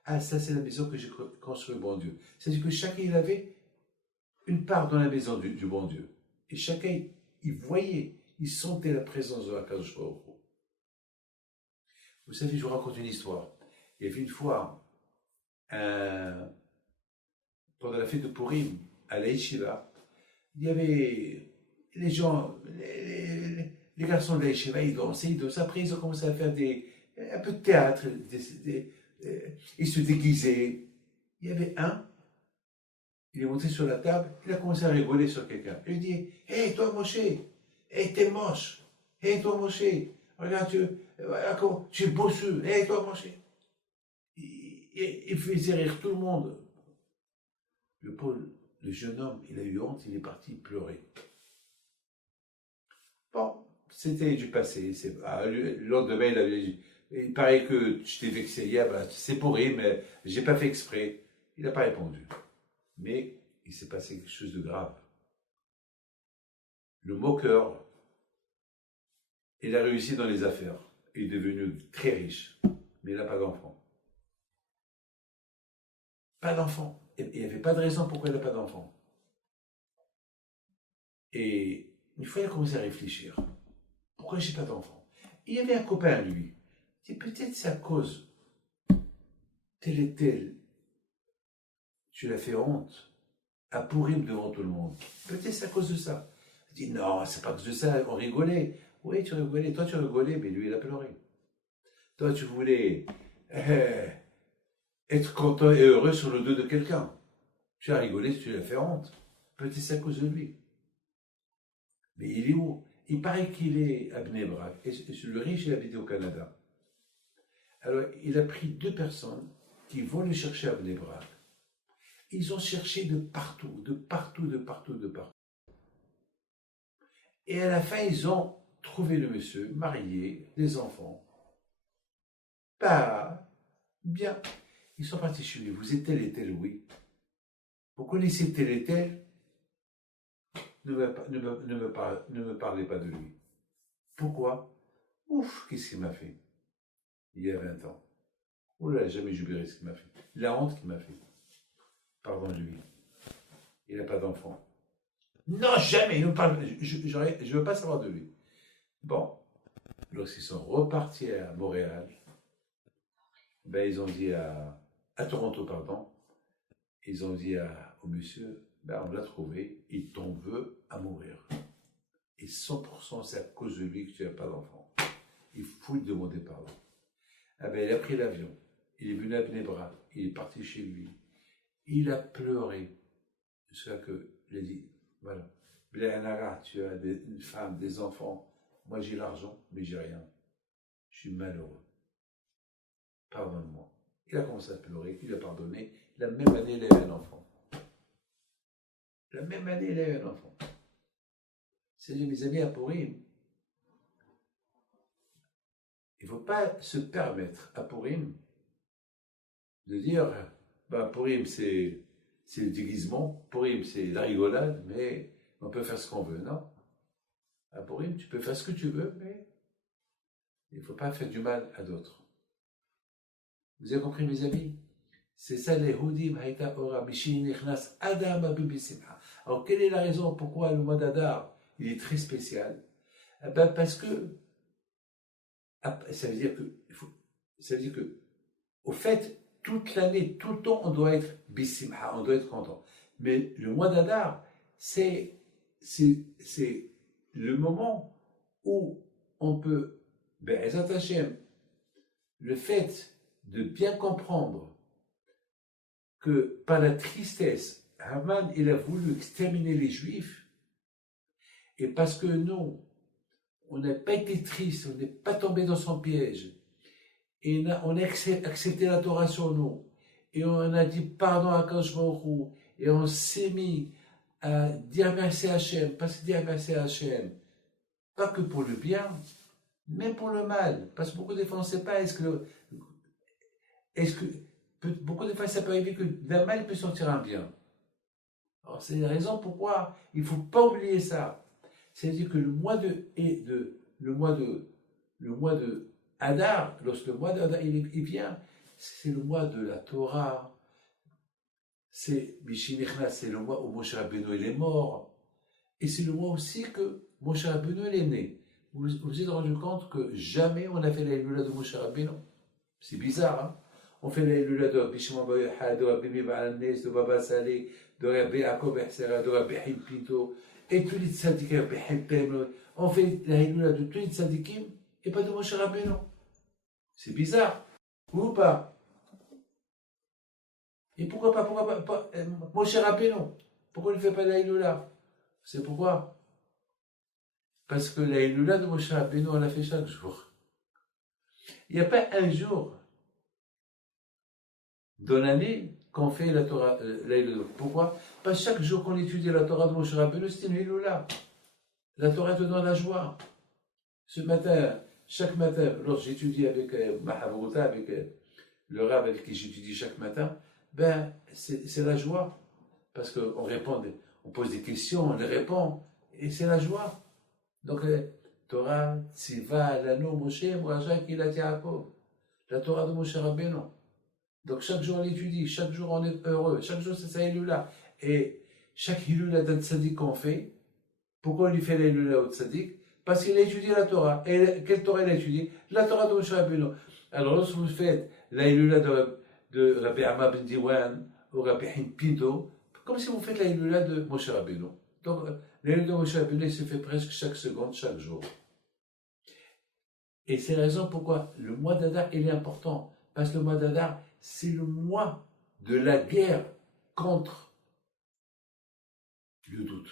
ah, ça c'est la maison que j'ai construite, bon Dieu. C'est-à-dire que chacun, il avait une part dans la maison du bon Dieu. Et chacun, il voyait, il sentait la présence de la Kadosh Baruch Hu. Vous savez, je vous raconte une histoire. Il y avait une fois, pendant la fête de Purim, à la Yeshiva, il y avait les gens, les garçons de la Yeshiva, ils dansaient. Après, ils ont commencé à faire un peu de théâtre, ils se déguisaient. Il y avait un, il est monté sur la table, il a commencé à rigoler sur quelqu'un. Il lui dit, hé, toi, Moshe, hé, t'es moche, hé, toi, Moshe, regarde, tu es bossu, hé, toi, Moshe. Il faisait rire tout le monde. Le jeune homme, il a eu honte, il est parti pleurer. Bon, c'était du passé. Le lendemain, il avait dit, il paraît que je t'ai vexé hier, c'est pourri, mais j'ai pas fait exprès. Il n'a pas répondu. Mais il s'est passé quelque chose de grave. Le moqueur, il a réussi dans les affaires. Il est devenu très riche, mais il n'a pas d'enfant. Pas d'enfant. Il n'y avait pas de raison pourquoi il n'a pas d'enfant. Et une fois, il a commencé à réfléchir. Pourquoi je n'ai pas d'enfant? Il y avait un copain à lui. Il dit, peut-être c'est à cause tel et tel. Tu l'as fait honte à Purim devant tout le monde. Peut-être c'est à cause de ça. Il dit, non, c'est pas à cause de ça, on rigolait. Oui, tu rigolais. Toi, tu rigolais, mais lui, il a pleuré. Toi, tu voulais être content et heureux sur le dos de quelqu'un. Tu as rigolé, tu l'as fait honte. Peut-être c'est à cause de lui. Mais il est où? Il paraît qu'il est à Bnei Brak. Et le riche, il habite au Canada. Alors, il a pris 2 personnes qui vont le chercher à Bnei Brak. Ils ont cherché de partout, de partout, de partout, de partout. Et à la fin, ils ont trouvé le monsieur, marié, des enfants. Pas bien. Ils sont partis chez lui. Vous êtes tel et tel, oui. Vous connaissez tel et tel? Ne me parlez pas de lui. Pourquoi? Ouf, qu'est-ce qu'il m'a fait? Il y a 20 ans. Oh là, jamais j'oublierai ce qu'il m'a fait. La honte qu'il m'a fait. Pardon de lui. Il n'a pas d'enfant. Non, jamais. Je ne veux pas savoir de lui. Bon. lorsqu'ils sont repartis à Montréal, ben, ils ont dit à Toronto, pardon, ils ont dit au monsieur, ben, on l'a trouvé, il t'en veut à mourir. Et 100% c'est à cause de lui que tu n'as pas d'enfant. Il faut lui demander pardon. Ah ben, il a pris l'avion, il est venu à Bnebra, il est parti chez lui, il a pleuré. Jusqu'à que, il a dit, voilà, Bléanara, tu as une femme, des enfants, moi j'ai l'argent, mais j'ai rien. Je suis malheureux. Pardonne-moi. Il a commencé à pleurer, il a pardonné. La même année, il a eu un enfant. La même année, il a eu un enfant. C'est mes amis à Purim. Il ne faut pas se permettre à Purim de dire, bah, Purim c'est le déguisement, Purim c'est la rigolade, mais on peut faire ce qu'on veut. Non. À Purim, tu peux faire ce que tu veux, mais il ne faut pas faire du mal à d'autres. Vous avez compris, mes amis? C'est ça les Hudim Haïta Ora Bishin Nichnas Adam Abibi Simha. Alors, quelle est la raison pourquoi le mois d'Adar il est très spécial? Eh ben, parce que ça veut dire que, au fait, toute l'année, tout le temps, on doit être Bissimha, on doit être content. Mais le mois d'Adar, c'est le moment où on peut, ben, Ezat Hashem, le fait de bien comprendre que par la tristesse, Haman, il a voulu exterminer les Juifs, et parce que nous, on n'a pas été triste, on n'est pas tombé dans son piège, et on a accepté la Torah sur nous, et on a dit pardon à Kadosh Baruch Hu, et on s'est mis à dire merci à Hachem, parce que dire merci à Hachem, pas que pour le bien, mais pour le mal, parce que beaucoup de fois on ne sait pas, beaucoup de fois ça peut arriver que d'un mal peut sortir un bien. Alors c'est la raison pourquoi il ne faut pas oublier ça. C'est-à-dire que le mois de Hadar, lorsque le mois d'Hadar il vient, c'est le mois de la Torah. C'est Bishinichna, c'est le mois où Moshe Rabbeinu il est mort. Et c'est le mois aussi que Moshe Rabbeinu il est né. Vous vous êtes rendu compte que jamais on a fait la Hilula de Moshe Rabbeinu? C'est bizarre, hein? On fait la Hilula de Rabbi Shimon bar Yochai, de Rabbi Meir Baal HaNes, de Baba Saleh, de Rabbi Yaakov Echsera, de Rabbi Haïm Pinto, et tous les tzadikim, Rabbi Haïm Pem, on fait la Hilula de tous les tzadikim, et pas de Moshe Rabbeinu. C'est bizarre, ou pas? Et pourquoi pas Moshe Rabbeinu? Pourquoi il ne fait pas la Hilula? C'est pourquoi? Parce que la Hilula de Moshe Rabbeinu, on l'a fait chaque jour. Il n'y a pas un jour dans l'année qu'on fait la Torah, la Hilula. Pourquoi? Parce que chaque jour qu'on étudie la Torah de Moshe Rabbeinu, c'est une Hilula. La Torah te donne la joie. Ce matin, chaque matin, lorsque j'étudie avec Mahavruta, avec le rab avec qui j'étudie chaque matin, ben, c'est la joie. Parce qu'on répond, on pose des questions, on les répond, et c'est la joie. Donc, Torah, Tziva, Lano, Moshe, Moaja, Kilat Yaakov. La Torah de Moshe Rabbeinu. Donc, chaque jour on l'étudie, chaque jour on est heureux, chaque jour c'est sa Hilula. Et chaque Hilula d'un tzaddik qu'on fait, pourquoi on lui fait la Hilula au tzaddik? Parce qu'il a étudié la Torah. Et quelle Torah il a étudié? La Torah de Moshe Rabbeinu. Alors, lorsque vous faites la Hilula de Rabbi Amma ben Diwan ou Rabbi Haïm Pinto, comme si vous faites la Hilula de Moshe Rabbeinu. Donc, la Hilula de Moshe Rabbeinu se fait presque chaque seconde, chaque jour. Et c'est la raison pourquoi le mois d'Adar, il est important. Parce que le mois d'Adar, c'est le mois de la guerre contre le doute.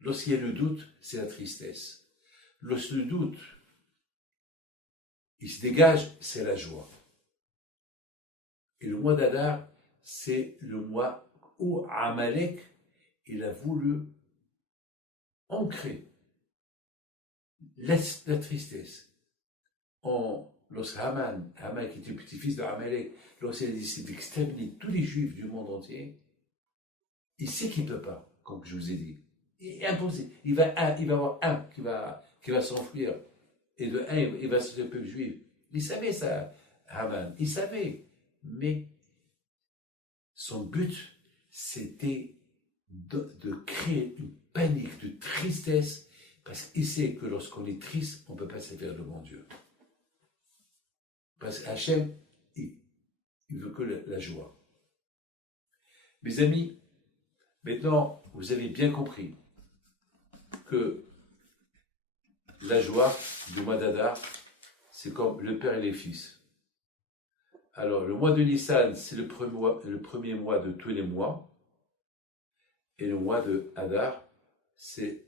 Lorsqu'il y a le doute, c'est la tristesse. Lorsque le doute, il se dégage, c'est la joie. Et le mois d'Adar, c'est le mois où Amalek, il a voulu ancrer la tristesse. Lorsque Haman qui était petit-fils de Amalek, lorsqu'il a décidé d'exterminer tous les juifs du monde entier, il sait qu'il ne peut pas, comme je vous ai dit. Il est impossible. Il va y avoir un qui va s'enfuir. Et de un, il va se le peuple juif. Il savait ça, Haman. Il savait. Mais son but, c'était de créer une panique, de tristesse, Parce qu'il sait que lorsqu'on est triste, on ne peut pas servir le bon Dieu. Parce qu'Hachem, il veut que la joie. Mes amis, maintenant, vous avez bien compris que la joie du mois d'Adar, c'est comme le père et les fils. Alors, le mois de Nissan, c'est le premier mois de tous les mois. Et le mois de Hadar, c'est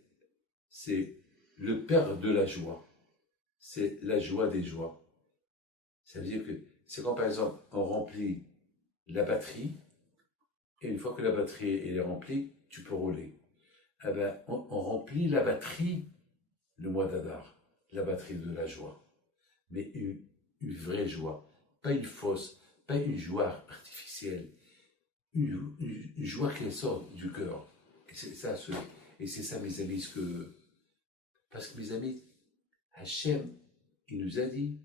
le père de la joie. C'est la joie des joies. Ça veut dire que c'est quand, par exemple, on remplit la batterie, et une fois que la batterie est remplie, tu peux rouler. Eh ben, on remplit la batterie le mois d'Adar, la batterie de la joie. Mais une vraie joie, pas une fausse, pas une joie artificielle, une joie qui sort du cœur. Et c'est ça, mes amis, parce que mes amis, Hachem, il nous a dit,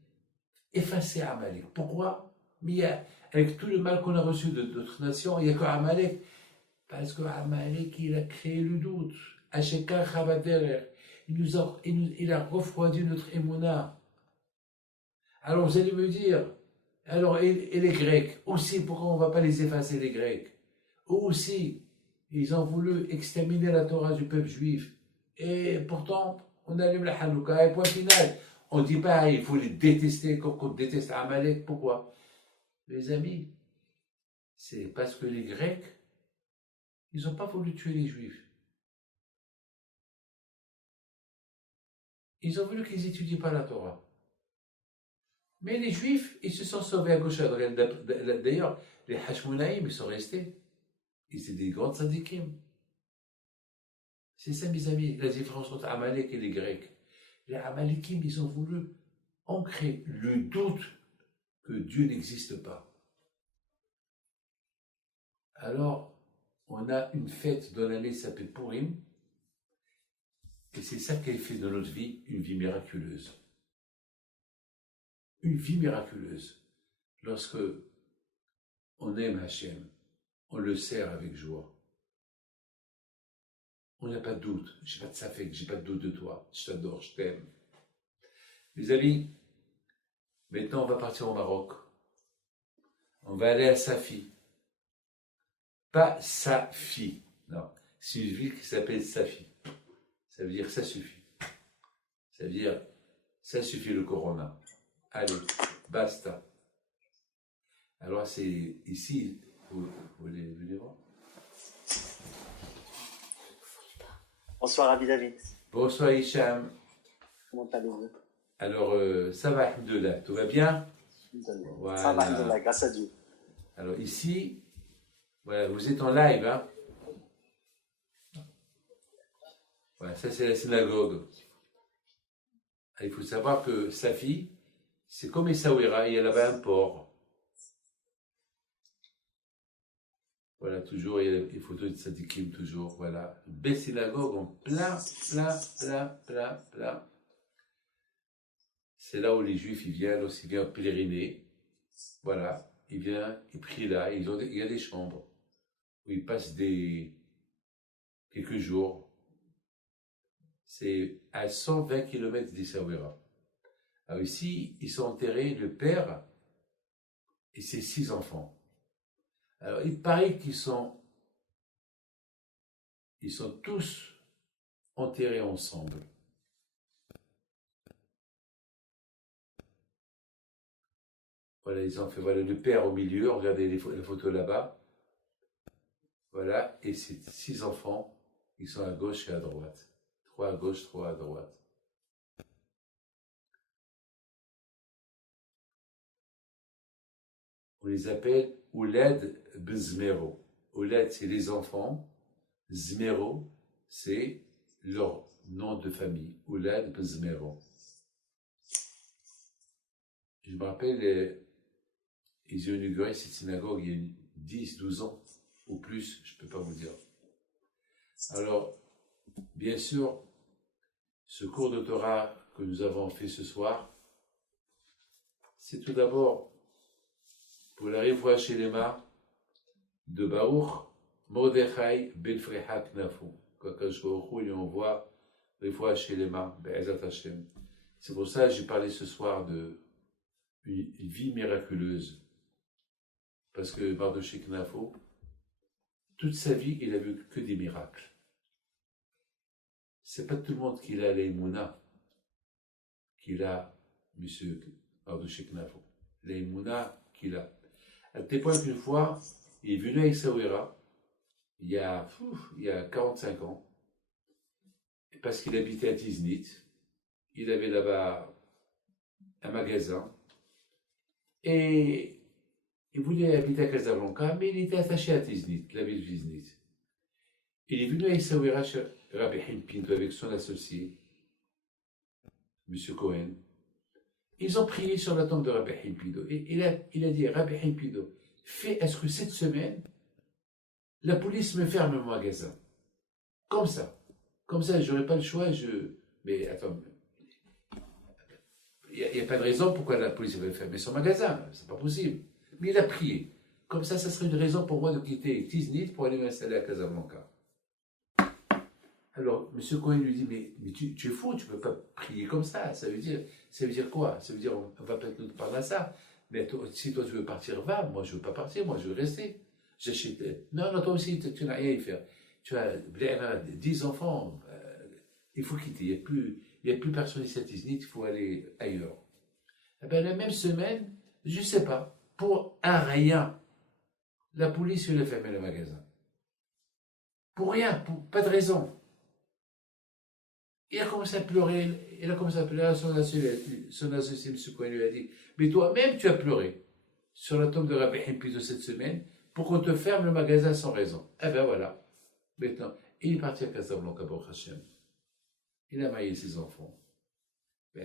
effacez Amalek. Pourquoi? Mais avec tout le mal qu'on a reçu de d'autres nations, il n'y a que Amalek. Parce que Amalek, il a créé le doute. Hacheka Chabaderer. Il a refroidi notre émona. Alors vous allez me dire, alors et les Grecs aussi, pourquoi on ne va pas les effacer, les Grecs? Eux aussi, ils ont voulu exterminer la Torah du peuple juif. Et pourtant, on allume la Hanouka, et point final. On ne dit pas, il faut les détester comme on déteste Amalek. Pourquoi? Les amis, c'est parce que les Grecs, ils n'ont pas voulu tuer les Juifs. Ils ont voulu qu'ils n'étudient pas la Torah. Mais les Juifs, ils se sont sauvés à gauche à droite. D'ailleurs, les Hashmonaïm, ils sont restés. Ils étaient des grands tzadikim. C'est ça, mes amis, la différence entre Amalek et les Grecs. Les Amalekim, ils ont voulu ancrer le doute que Dieu n'existe pas. Alors, on a une fête dans l'année qui s'appelle Purim, et c'est ça qui fait de notre vie une vie miraculeuse. Une vie miraculeuse. Lorsque on aime Hachem, on le sert avec joie. On n'a pas de doute, j'ai pas de safek, j'ai pas de doute de toi, je t'adore, je t'aime. Les amis, maintenant on va partir au Maroc. On va aller à Safi. Pas Safi, non. C'est une ville qui s'appelle Safi. Ça veut dire ça suffit. Ça veut dire ça suffit le corona. Allez, basta. Alors c'est ici, vous voulez voir? Bonsoir Rabbi David. Bonsoir Hicham. Comment allez-vous? Alors, ça va, alhamdoulilah, tout va bien? Voilà. Ça va, alhamdoulilah, grâce à Dieu. Alors ici, voilà, vous êtes en live, hein? Voilà, ça c'est la synagogue. Il faut savoir que Safi, c'est comme Essaouira, il y a là-bas un port. Voilà, toujours, il y a les photos de Sadikim, toujours, voilà. Une belle synagogue en plein. C'est là où les Juifs, ils viennent pèleriner. Voilà, ils viennent, ils prient là, il y a des chambres où ils passent quelques jours. C'est à 120 km d'Essaouira. Alors ici, ils sont enterrés, le père et ses 6 enfants. Alors, il paraît qu'ils sont tous enterrés ensemble. Voilà, ils ont fait, voilà, le père au milieu, regardez la photo là-bas. Voilà, et ces 6 enfants, ils sont à gauche et à droite. 3 à gauche, 3 à droite. On les appelle Oulad Bzmero. Oulad, c'est les enfants. Zmero, c'est leur nom de famille. Oulad Bzmero. Je me rappelle, ils ont inauguré cette synagogue il y a 10, 12 ans, ou plus, je ne peux pas vous dire. Alors, bien sûr, ce cours de Torah que nous avons fait ce soir, c'est tout d'abord pour la Refoua Shelema de Baruch Mordechai Ben Freha Knafou. Quand je lui envoie des fois chez les mains, Be'ezat Hashem. C'est pour ça que j'ai parlé ce soir de une vie miraculeuse. Parce que Mardoché Knafo, toute sa vie, il a vu que des miracles. C'est pas tout le monde qui a l'Eimouna, qu'il a, monsieur Mardoché Knafo. L'Eimouna qu'il a. À tel point qu'une fois, il est venu à Essaouira, il y a 45 ans, parce qu'il habitait à Tiznit. Il avait là-bas un magasin, et il voulait habiter à Casablanca, mais il était attaché à Tiznit, la ville de Tiznit. Il est venu à Essaouira chez Rabbi Haim Pinto avec son associé, M. Cohen. Ils ont prié sur la tombe de Rabbi Haim Pinto. Et il a dit à Rabbi Haim Pinto, est-ce que cette semaine, la police me ferme mon magasin? Comme ça, je n'aurai pas le choix, Mais attends, il n'y a pas de raison pourquoi la police va fermer son magasin, c'est pas possible. Mais il a prié. Comme ça serait une raison pour moi de quitter Tiznit pour aller m'installer à Casablanca. Alors, M. Cohen lui dit, mais tu es fou, tu ne peux pas prier comme ça. Ça veut dire quoi? Ça veut dire, on va peut-être nous parler à ça. Mais si toi tu veux partir, va. Moi, je ne veux pas partir, moi, je veux rester. J'achète. Non, toi aussi, tu n'as rien à y faire. Tu as 10 enfants, il faut quitter. Il n'y a plus personne ici à Tiznit, il faut aller ailleurs. Eh bien, la même semaine, je ne sais pas, pour un rien, la police lui a fermé le magasin. Pour rien, pas de raison. Il a commencé à pleurer, son associé, M. Cohen lui a dit, mais toi-même tu as pleuré sur la tombe de Rabbi Haim Pinto cette semaine pour qu'on te ferme le magasin sans raison. Eh bien voilà, maintenant, il est parti à Casablanca pour Hachem. Il a marié ses enfants. Il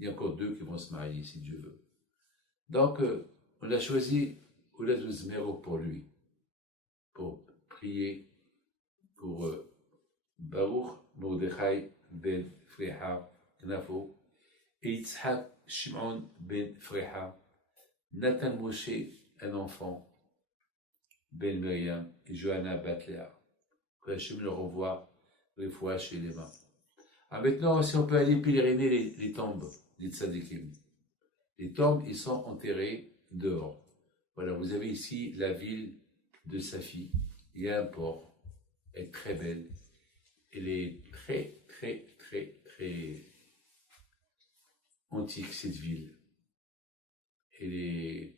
y a encore 2 qui vont se marier si Dieu veut. Donc, on a choisi Oulad Zmero pour lui, pour prier pour Baruch Mordechai ben Freha Knafo, et Yitzhak Shimon ben Freha, Nathan Moshe, un enfant, Ben Miriam, et Johanna Batléa. Que Hachem leur envoie les fois chez les mains. Maintenant, si on peut aller pèleriner les tombes des tzadikim. Les tombes, ils sont enterrés dehors. Voilà, vous avez ici la ville de Safi. Il y a un port. Elle est très belle. Elle est très, très, très, très antique, cette ville. Elle est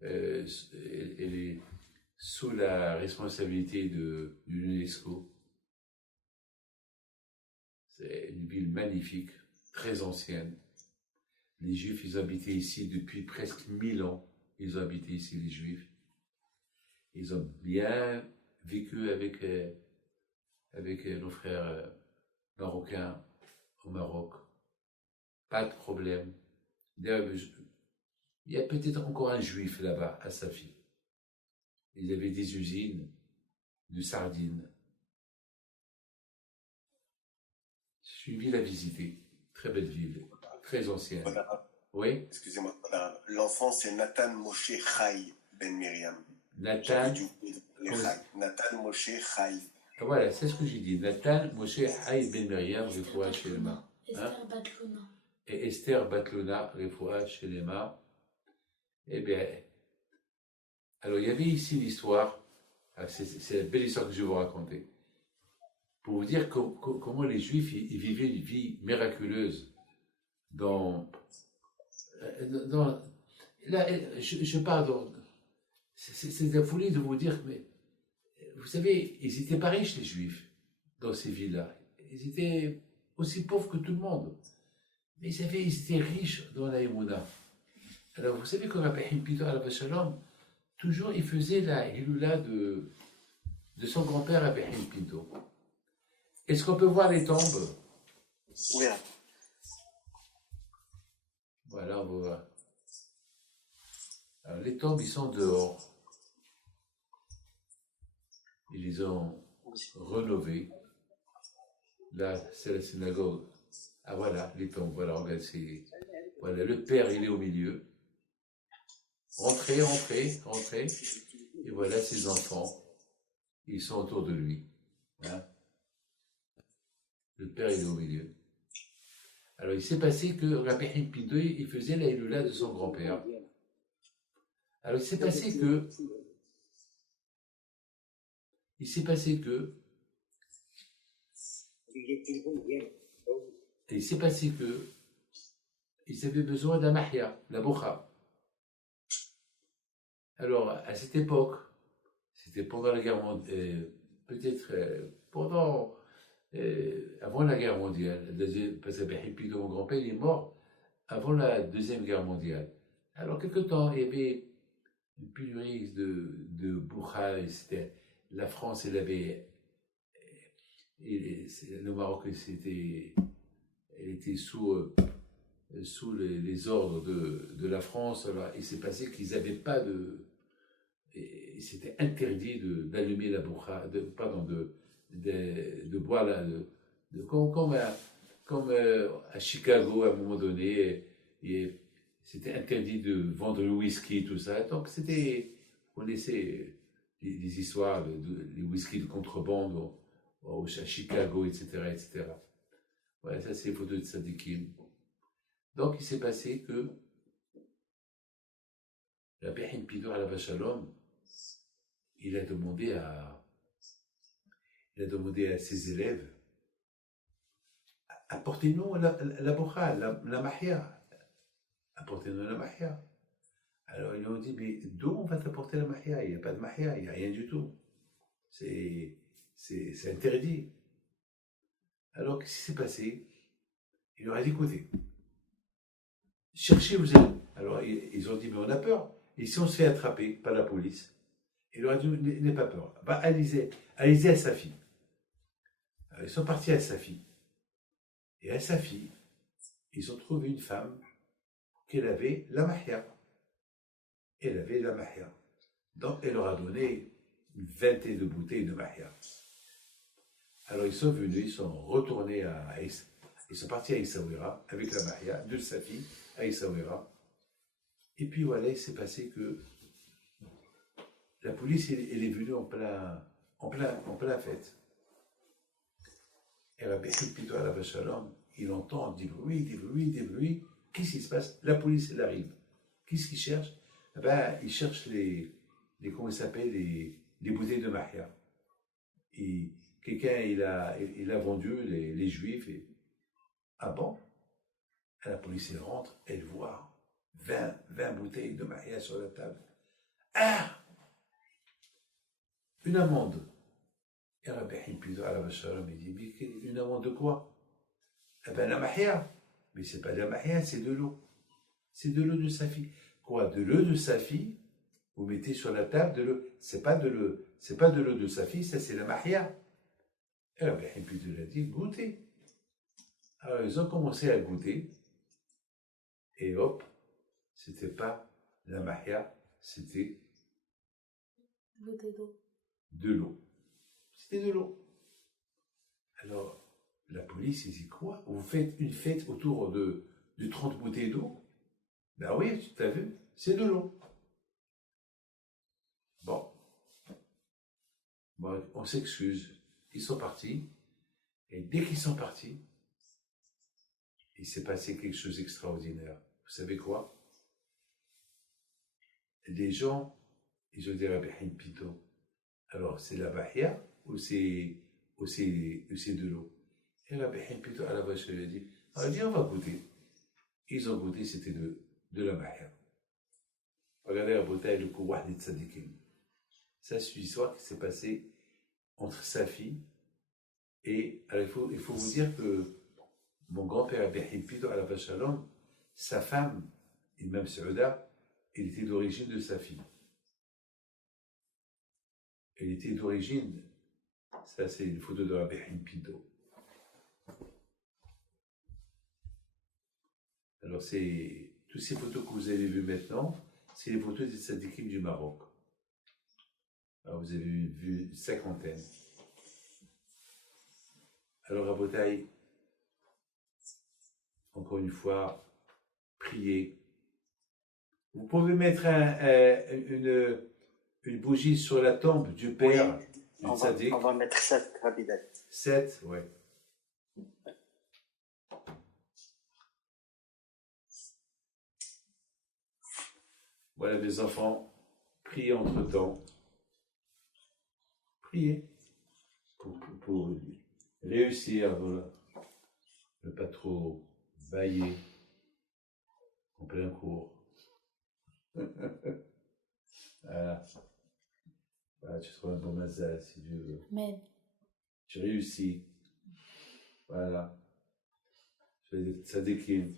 elle est sous la responsabilité de l'UNESCO. C'est une ville magnifique, très ancienne. Les Juifs, ils habitaient ici depuis presque 1000 ans. Ils ont habité ici, les Juifs. Ils ont bien vécu avec nos frères marocains au Maroc. Pas de problème. D'ailleurs, il y a peut-être encore un Juif là-bas, à Safi. Ils avaient des usines de sardines. C'est une ville à visiter. Très belle ville, très ancienne. Voilà. Oui. Excusez-moi. Voilà. L'enfant, c'est Nathan Moshe Chai Ben Miriam. Nathan Moshe Chai. Voilà, c'est ce que j'ai dit. Nathan Moshe Chai Ben Miriam, Refoua Shelema. Esther Batlona. Et Esther Batlona, Refoua Shelema. Eh bien, alors il y avait ici l'histoire. C'est la belle histoire que je vais vous raconter. Pour vous dire comment les Juifs ils vivaient une vie miraculeuse. Là, je parle. C'est la folie de vous dire, mais vous savez, ils n'étaient pas riches, les Juifs, dans ces villes-là. Ils étaient aussi pauvres que tout le monde. Mais ils étaient riches dans la Emouna. Alors, vous savez, quand Rabbi Haim Pinto alav shalom, toujours il faisait la Hiloula de son grand-père Rabbi Haim Pinto. Est-ce qu'on peut voir les tombes? Oui. Voilà, on va voir. Alors, les tombes, ils sont dehors. Ils les ont rénovées. Là, c'est la synagogue. Ah, voilà, les tombes. Voilà, regarde, voilà, le père, il est au milieu. Rentrez. Et voilà ses enfants. Ils sont autour de lui. Hein? Le père, il est au milieu. Alors, il s'est passé que Rabbi Pinto, il faisait la Hilula de son grand-père. Alors, il s'est passé que ils avaient besoin d'un mahya, la bocha. Alors, à cette époque, c'était pendant la guerre mondiale, peut-être avant la guerre mondiale, parce que Pinto, mon grand-père, il est mort avant la Deuxième Guerre mondiale. Alors, quelque temps, il y avait une pénurie de bourra, la France, elle avait, le Maroc, elle était sous les ordres de la France. Alors, il s'est passé qu'ils n'avaient pas et c'était interdit d'allumer la bourra, de boire comme à Chicago, à un moment donné, c'était interdit de vendre le whisky, tout ça. Donc, on connaissait les histoires, les whisky de contrebande à Chicago, etc., etc. Voilà, ça, c'est les photos de Tzadikim. Donc, il s'est passé que la Behin Pidor à la Vachalom, il a demandé à ses élèves, apportez-nous la bocha, la mahia. Apportez-nous la mahia. Alors ils lui ont dit, mais d'où on va t'apporter la mahia? Il n'y a pas de mahia, il n'y a rien du tout. C'est interdit. Alors qu'est-ce qui s'est passé? Il leur a dit, écoutez, cherchez vous êtes. Alors ils ont dit, mais on a peur. Et si on se fait attraper par la police? Il leur a dit, n'aie pas peur. Va allez à sa fille. Alors, ils sont partis à sa fille. Et à sa fille, ils ont trouvé une femme qu'elle avait la mahia. Elle avait la mahia. Donc, elle leur a donné une vingtaine de bouteilles de mahia. Alors, ils sont venus, ils sont retournés ils sont partis à Essaouira avec la mahia de sa fille à Essaouira. Et puis, voilà, il s'est passé que la police, elle est venue en plein fête. Et Rabbi Pinto à la Vachalom, il entend des bruits. Qu'est-ce qui se passe? La police, elle arrive. Qu'est-ce qu'il cherche? Il cherche comment il s'appelle, les bouteilles de mahia. Et quelqu'un, il a vendu les juifs. Ah bon? Et la police, elle rentre, elle voit 20 bouteilles de mahia sur la table. Ah! Une amende. Et Rabbi Pinto à la Vachalom, il dit, mais une amende de quoi? La mahia. Mais c'est pas de la mahia, c'est de l'eau. C'est de l'eau de sa fille. Quoi? De l'eau de sa fille? Vous mettez sur la table de l'eau. C'est pas de l'eau de sa fille, ça c'est la mahia. Et Rabbi Pinto a dit, goûtez. Alors ils ont commencé à goûter. Et hop, c'était pas la mahia, c'était de l'eau. C'était de l'eau. Alors, la police, il dit quoi? Vous faites une fête autour de 30 bouteilles d'eau? Ben oui, tu t'as vu, c'est de l'eau. Bon, on s'excuse. Ils sont partis. Et dès qu'ils sont partis, il s'est passé quelque chose d'extraordinaire. Vous savez quoi? Les gens, ils ont dit à Rabbi Pinto, alors c'est la bahia ou c'est de l'eau? Et Rabbi Pinto à la vache lui a dit, on va goûter. Ils ont goûté, c'était de la bahia. Regardez la bouteille, le kouah des tzadikim. Ça, c'est une histoire qui s'est passée entre sa fille et, alors il faut vous dire que mon grand-père Rabbi Pinto à la vache Shalom, sa femme, Imam Saouda, elle était d'origine de sa fille. Elle était d'origine, ça c'est une photo de Rabbi Pinto. Alors toutes ces photos que vous avez vues maintenant, c'est les photos des tzadikim du Maroc. Alors vous avez vu une cinquantaine. Alors Rabotai, encore une fois, priez. Vous pouvez mettre une bougie sur la tombe du père, Oui, on va mettre 7, rapidement. 7, ouais. Voilà, mes enfants, priez entre-temps. Priez pour réussir, voilà. Ne pas trop bailler en plein cours. Voilà. Voilà, tu trouves un bon mazal si Dieu veut. Amen. Tu réussis. Voilà. Tu fais des tzadikim.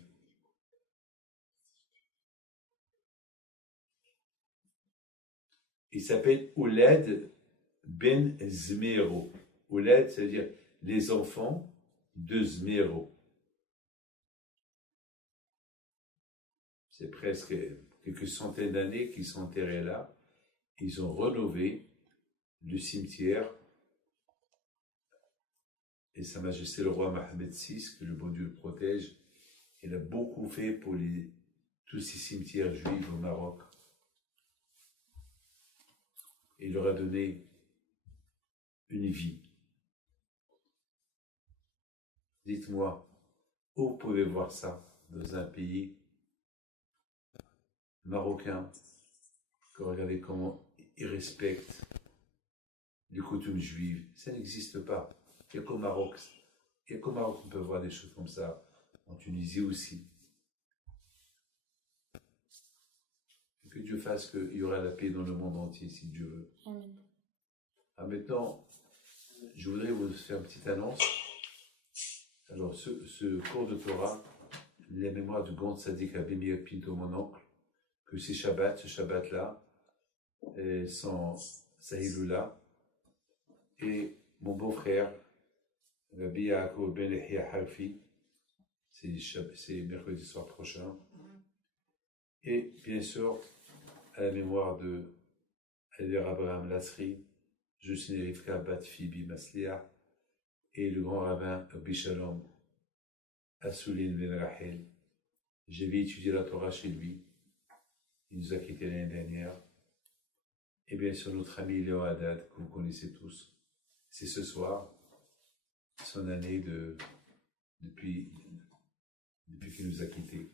Il s'appelle Ouled Ben Zmero. Ouled, c'est-à-dire les enfants de Zmero. C'est presque quelques centaines d'années qu'ils sont enterrés là. Ils ont rénové le cimetière. Et Sa Majesté le roi Mohammed VI, que le bon Dieu le protège, il a beaucoup fait pour tous ces cimetières juifs au Maroc. Et il leur a donné une vie. Dites-moi, où vous pouvez voir ça dans un pays marocain, que regardez comment ils respectent les coutumes juives? Ça n'existe pas. Il n'y a qu'au Maroc. Il n'y a qu'au Maroc qu'on peut voir des choses comme ça. En Tunisie aussi. Et que Dieu fasse qu'il y aura la paix dans le monde entier, si Dieu veut. Amen. Ah, maintenant, je voudrais vous faire une petite annonce. Alors, ce cours de Torah, la mémoire du grand Tzadik Abimir Pinto, mon oncle, que c'est Shabbat, ce Shabbat-là, sans Sahiloula, et mon beau-frère, Rabbi Yaakov Ben Yahya Harfi, c'est mercredi soir prochain, et bien sûr, à la mémoire de Elder Abraham Lasri, Justine Rivka Bat Phoebe Masliah, et le grand rabbin Rabbi Shalom Assoulin Ben Rachel. J'ai étudié la Torah chez lui. Il nous a quittés l'année dernière. Et bien sûr, notre ami Léo Haddad, que vous connaissez tous. C'est ce soir, son année depuis qu'il nous a quittés.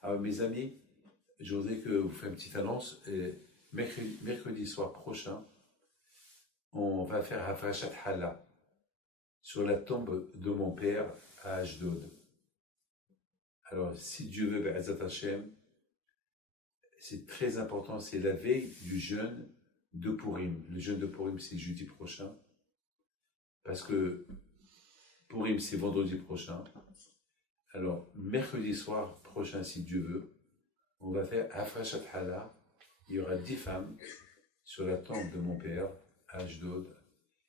Alors, mes amis, je voudrais que vous fassiez une petite annonce. Mercredi soir prochain, on va faire Hafrashat Hala sur la tombe de mon père à Ashdod. Alors, si Dieu veut, Be'ezat Hashem, c'est très important, c'est la veille du jeûne de Purim. Le jeûne de Purim, c'est jeudi prochain, parce que Purim, c'est vendredi prochain. Alors, mercredi soir prochain, si Dieu veut, on va faire Hafrashat Hala. Il y aura 10 femmes sur la tombe de mon père à Ashdod.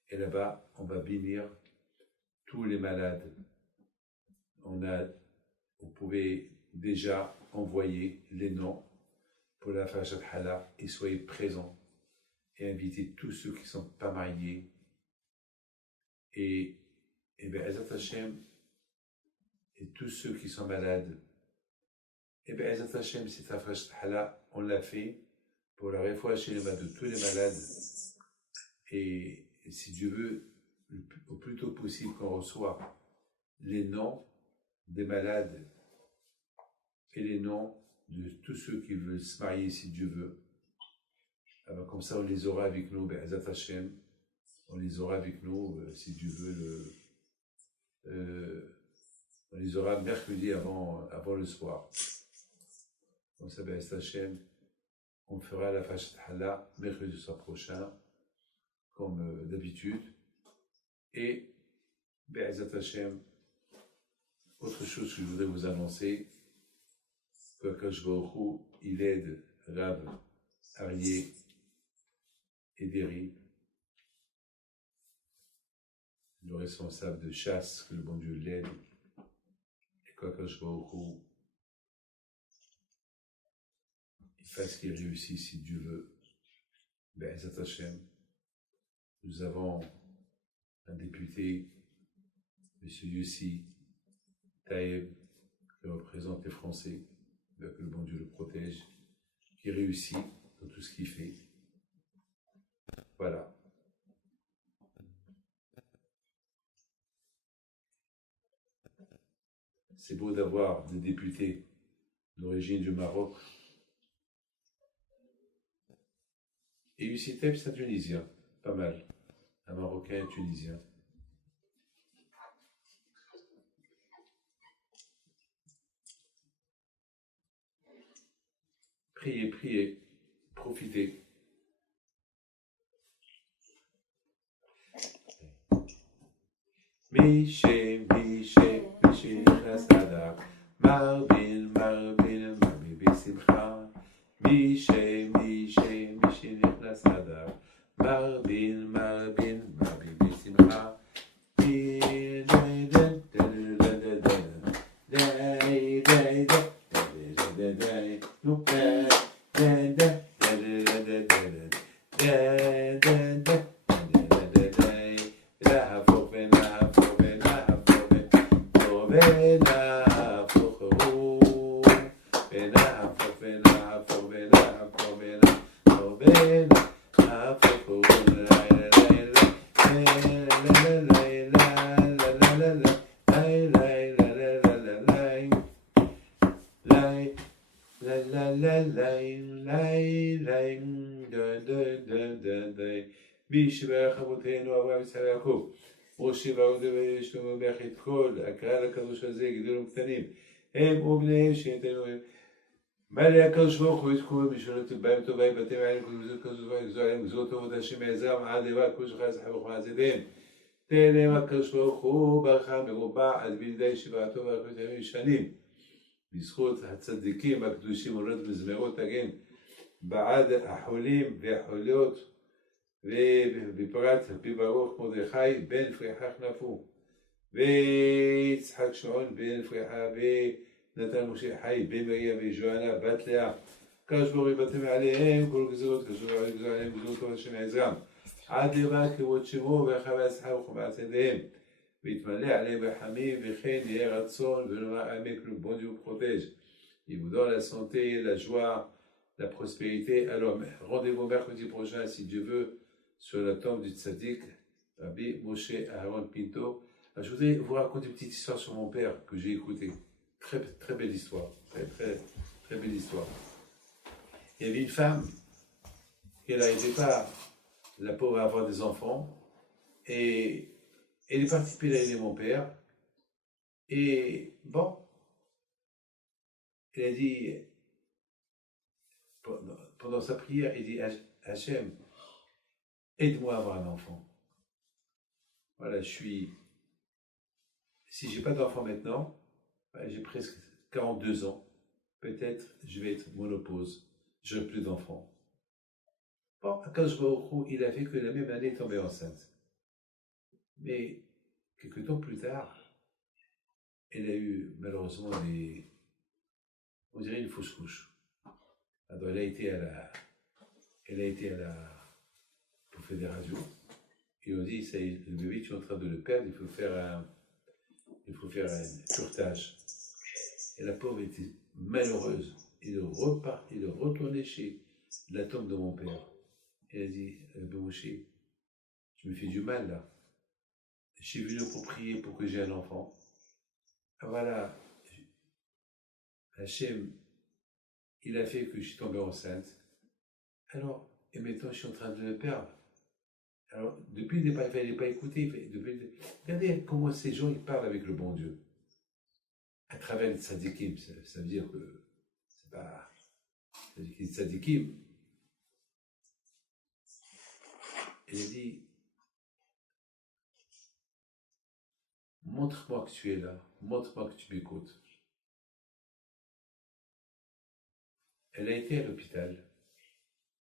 Et là-bas, on va bénir tous les malades. Vous pouvez déjà envoyer les noms pour la Hafrashat Hala et soyez présents et invitez tous ceux qui ne sont pas mariés. Et Be'ezat Hashem, et tous ceux qui sont malades. Et Be'ezat Hashem, cette Hafrashat Hala, on l'a fait pour la réfoua shelema de tous les malades. Et si Dieu veut, au plus tôt possible qu'on reçoit les noms des malades et les noms de tous ceux qui veulent se marier, si Dieu veut. Alors comme ça, on les aura avec nous, Be'ezat Hashem. On les aura avec nous, si Dieu veut, on les aura mercredi avant le soir. Comme ça, Be'ezat Hashem, on fera la Hafrashat Hala mercredi soir prochain, comme d'habitude. Et Be'ezat Hashem, autre chose que je voudrais vous annoncer, que Akash Baruch Hu, il aide Rav Arié Ederi, le responsable de chasse, que le bon Dieu l'aide, et qu'Akash Baruch Hu, il fasse qu'il réussisse si Dieu veut. Be'ezat Hashem, nous avons un député, M. Yussi Taïeb, qui représente les Français, que le bon Dieu le protège, qui réussit dans tout ce qu'il fait. Voilà. C'est beau d'avoir des députés d'origine du Maroc Et Youssitep, c'est un Tunisien, pas mal. Un Marocain tunisien. Priez, priez, profitez. Miché, Miché, Miché, Nasada, Marbin, Marbin, Marbi, Bissimcha. Miché, Miché, Miché, Nasada, Marbin, Marbin, Marbi, Bissimcha. בישבח אבותינו אברהם יצחק ויעקב משה ואהוד ושלמה וברך את כל הקהל הקדוש הזה גדולים וקטנים הם ובניהם שניתנו מלא הקדוש ברוך הוא את כל משאלות בהם טובה בתי מעלים כל גזות כזאת וגזו עליהם גזות טובות השם יעזרם עד לבד כל שלך יזכה וחמד ידיהם תן להם הקדוש ברוך הוא ברכה מרובע עד בידי שבעתו וארכות ימים שנים בזכות הצדיקים הקדושים עולות וזמרות תגן בעד החולים והחולות ובפרט בברוך מרדכי בן פריחה חנפו ויצחק שמעון בן פריחה ונתן משה חי בן מריה וג'ואנה בת לאה קדוש ברוך הוא יבטם עליהם כל גזרות גזרו עליהם גזרות טוב השם יעזרם עד לבא כבוד שמו ברכה והצלחה וחומרת ידיהם ויתמלא עליהם רחמים וכן יהיה רצון ונאמר אמן que le bon Dieu vous protège et vous donne la santé, la joie, la prospérité. Alors rendez-vous mercredi prochain si Dieu veut sur la tombe du tzaddik, Rabbi Moshe Aaron Pinto. Je voudrais vous raconter une petite histoire sur mon père que j'ai écouté. Très, très belle histoire. Très belle histoire. Il y avait une femme qui n'arrivait pas, la pauvre, à avoir des enfants. Et elle est partie pèleriner mon père. Et bon, elle a dit, pendant sa prière, elle dit Hachem, aide-moi à avoir un enfant. Voilà, si j'ai pas d'enfant maintenant, j'ai presque 42 ans, peut-être je vais être monopause, je n'aurai plus d'enfants. Bon, Akadosh Baruch Hu, il a fait que la même année tombée enceinte. Mais quelques temps plus tard, elle a eu malheureusement on dirait une fausse couche. Alors elle a été à la pour faire des radios. Et on dit, ça y est, le bébé, tu es en train de le perdre, il faut faire un curtage. Et la pauvre était malheureuse. Il est retourné chez la tombe de mon père. Elle a dit, Moshe, je me fais du mal là. Je suis venu pour prier pour que j'ai un enfant. Voilà, Hachem, il a fait que je suis tombé enceinte. Alors, et maintenant je suis en train de le perdre. Alors, depuis le départ, il ne fallait pas écouter. Regardez comment ces gens ils parlent avec le bon Dieu. À travers les tzadikim, ça veut dire que c'est pas les tzadikim. Il a dit, montre-moi que tu es là, montre-moi que tu m'écoutes. Elle a été à l'hôpital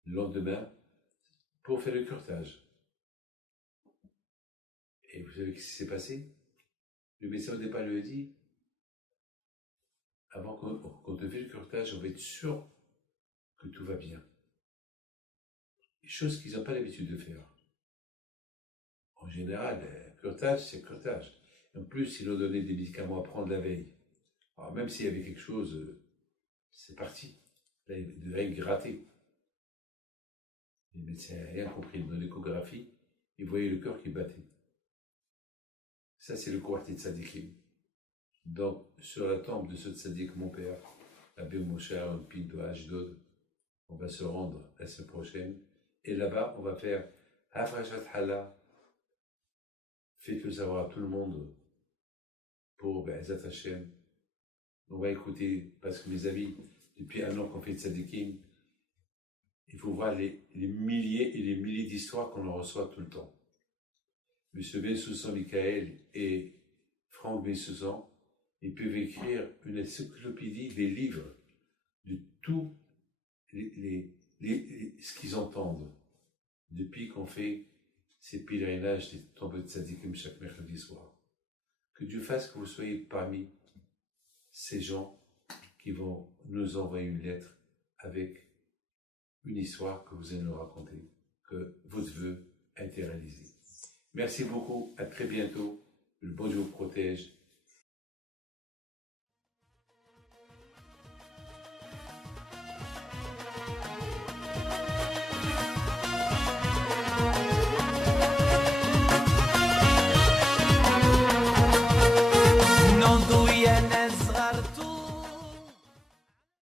le lendemain pour faire le curtage. Et vous savez ce qui s'est passé? Le médecin au départ lui a dit, avant qu'on te fasse le curtage, on va être sûr que tout va bien. Chose qu'ils n'ont pas l'habitude de faire. En général, le curtage, c'est curtage. En plus, ils ont donné des médicaments à prendre la veille. Alors, même s'il y avait quelque chose, c'est parti. Là, il devait gratter. Les médecins n'avaient rien compris. Dans l'échographie, ils voyaient le cœur qui battait. Ça, c'est le quartier de Tzadikim. Donc, sur la tombe de ce Tzadik, mon père, Rabbi Moshe Aaron Pinto à Ashdod, on va se rendre la semaine prochaine. Et là-bas, on va faire Hafrashat Hala. Faites-le savoir à tout le monde pour Be'ezat Hashem. On va écouter, parce que mes amis, depuis un an qu'on fait de Tzadikim, il faut voir les milliers et les milliers d'histoires qu'on en reçoit tout le temps. Monsieur Bensoussan Michael et Franck Bensoussan, ils peuvent écrire une encyclopédie, des livres, de tout ce qu'ils entendent depuis qu'on fait ces pèlerinages des tombes de Tzadikim chaque mercredi soir. Que Dieu fasse que vous soyez parmi ces gens qui vont nous envoyer une lettre avec une histoire que vous allez nous raconter, que votre vœu a été réalisé. Merci beaucoup, à très bientôt. Le bon Dieu vous protège.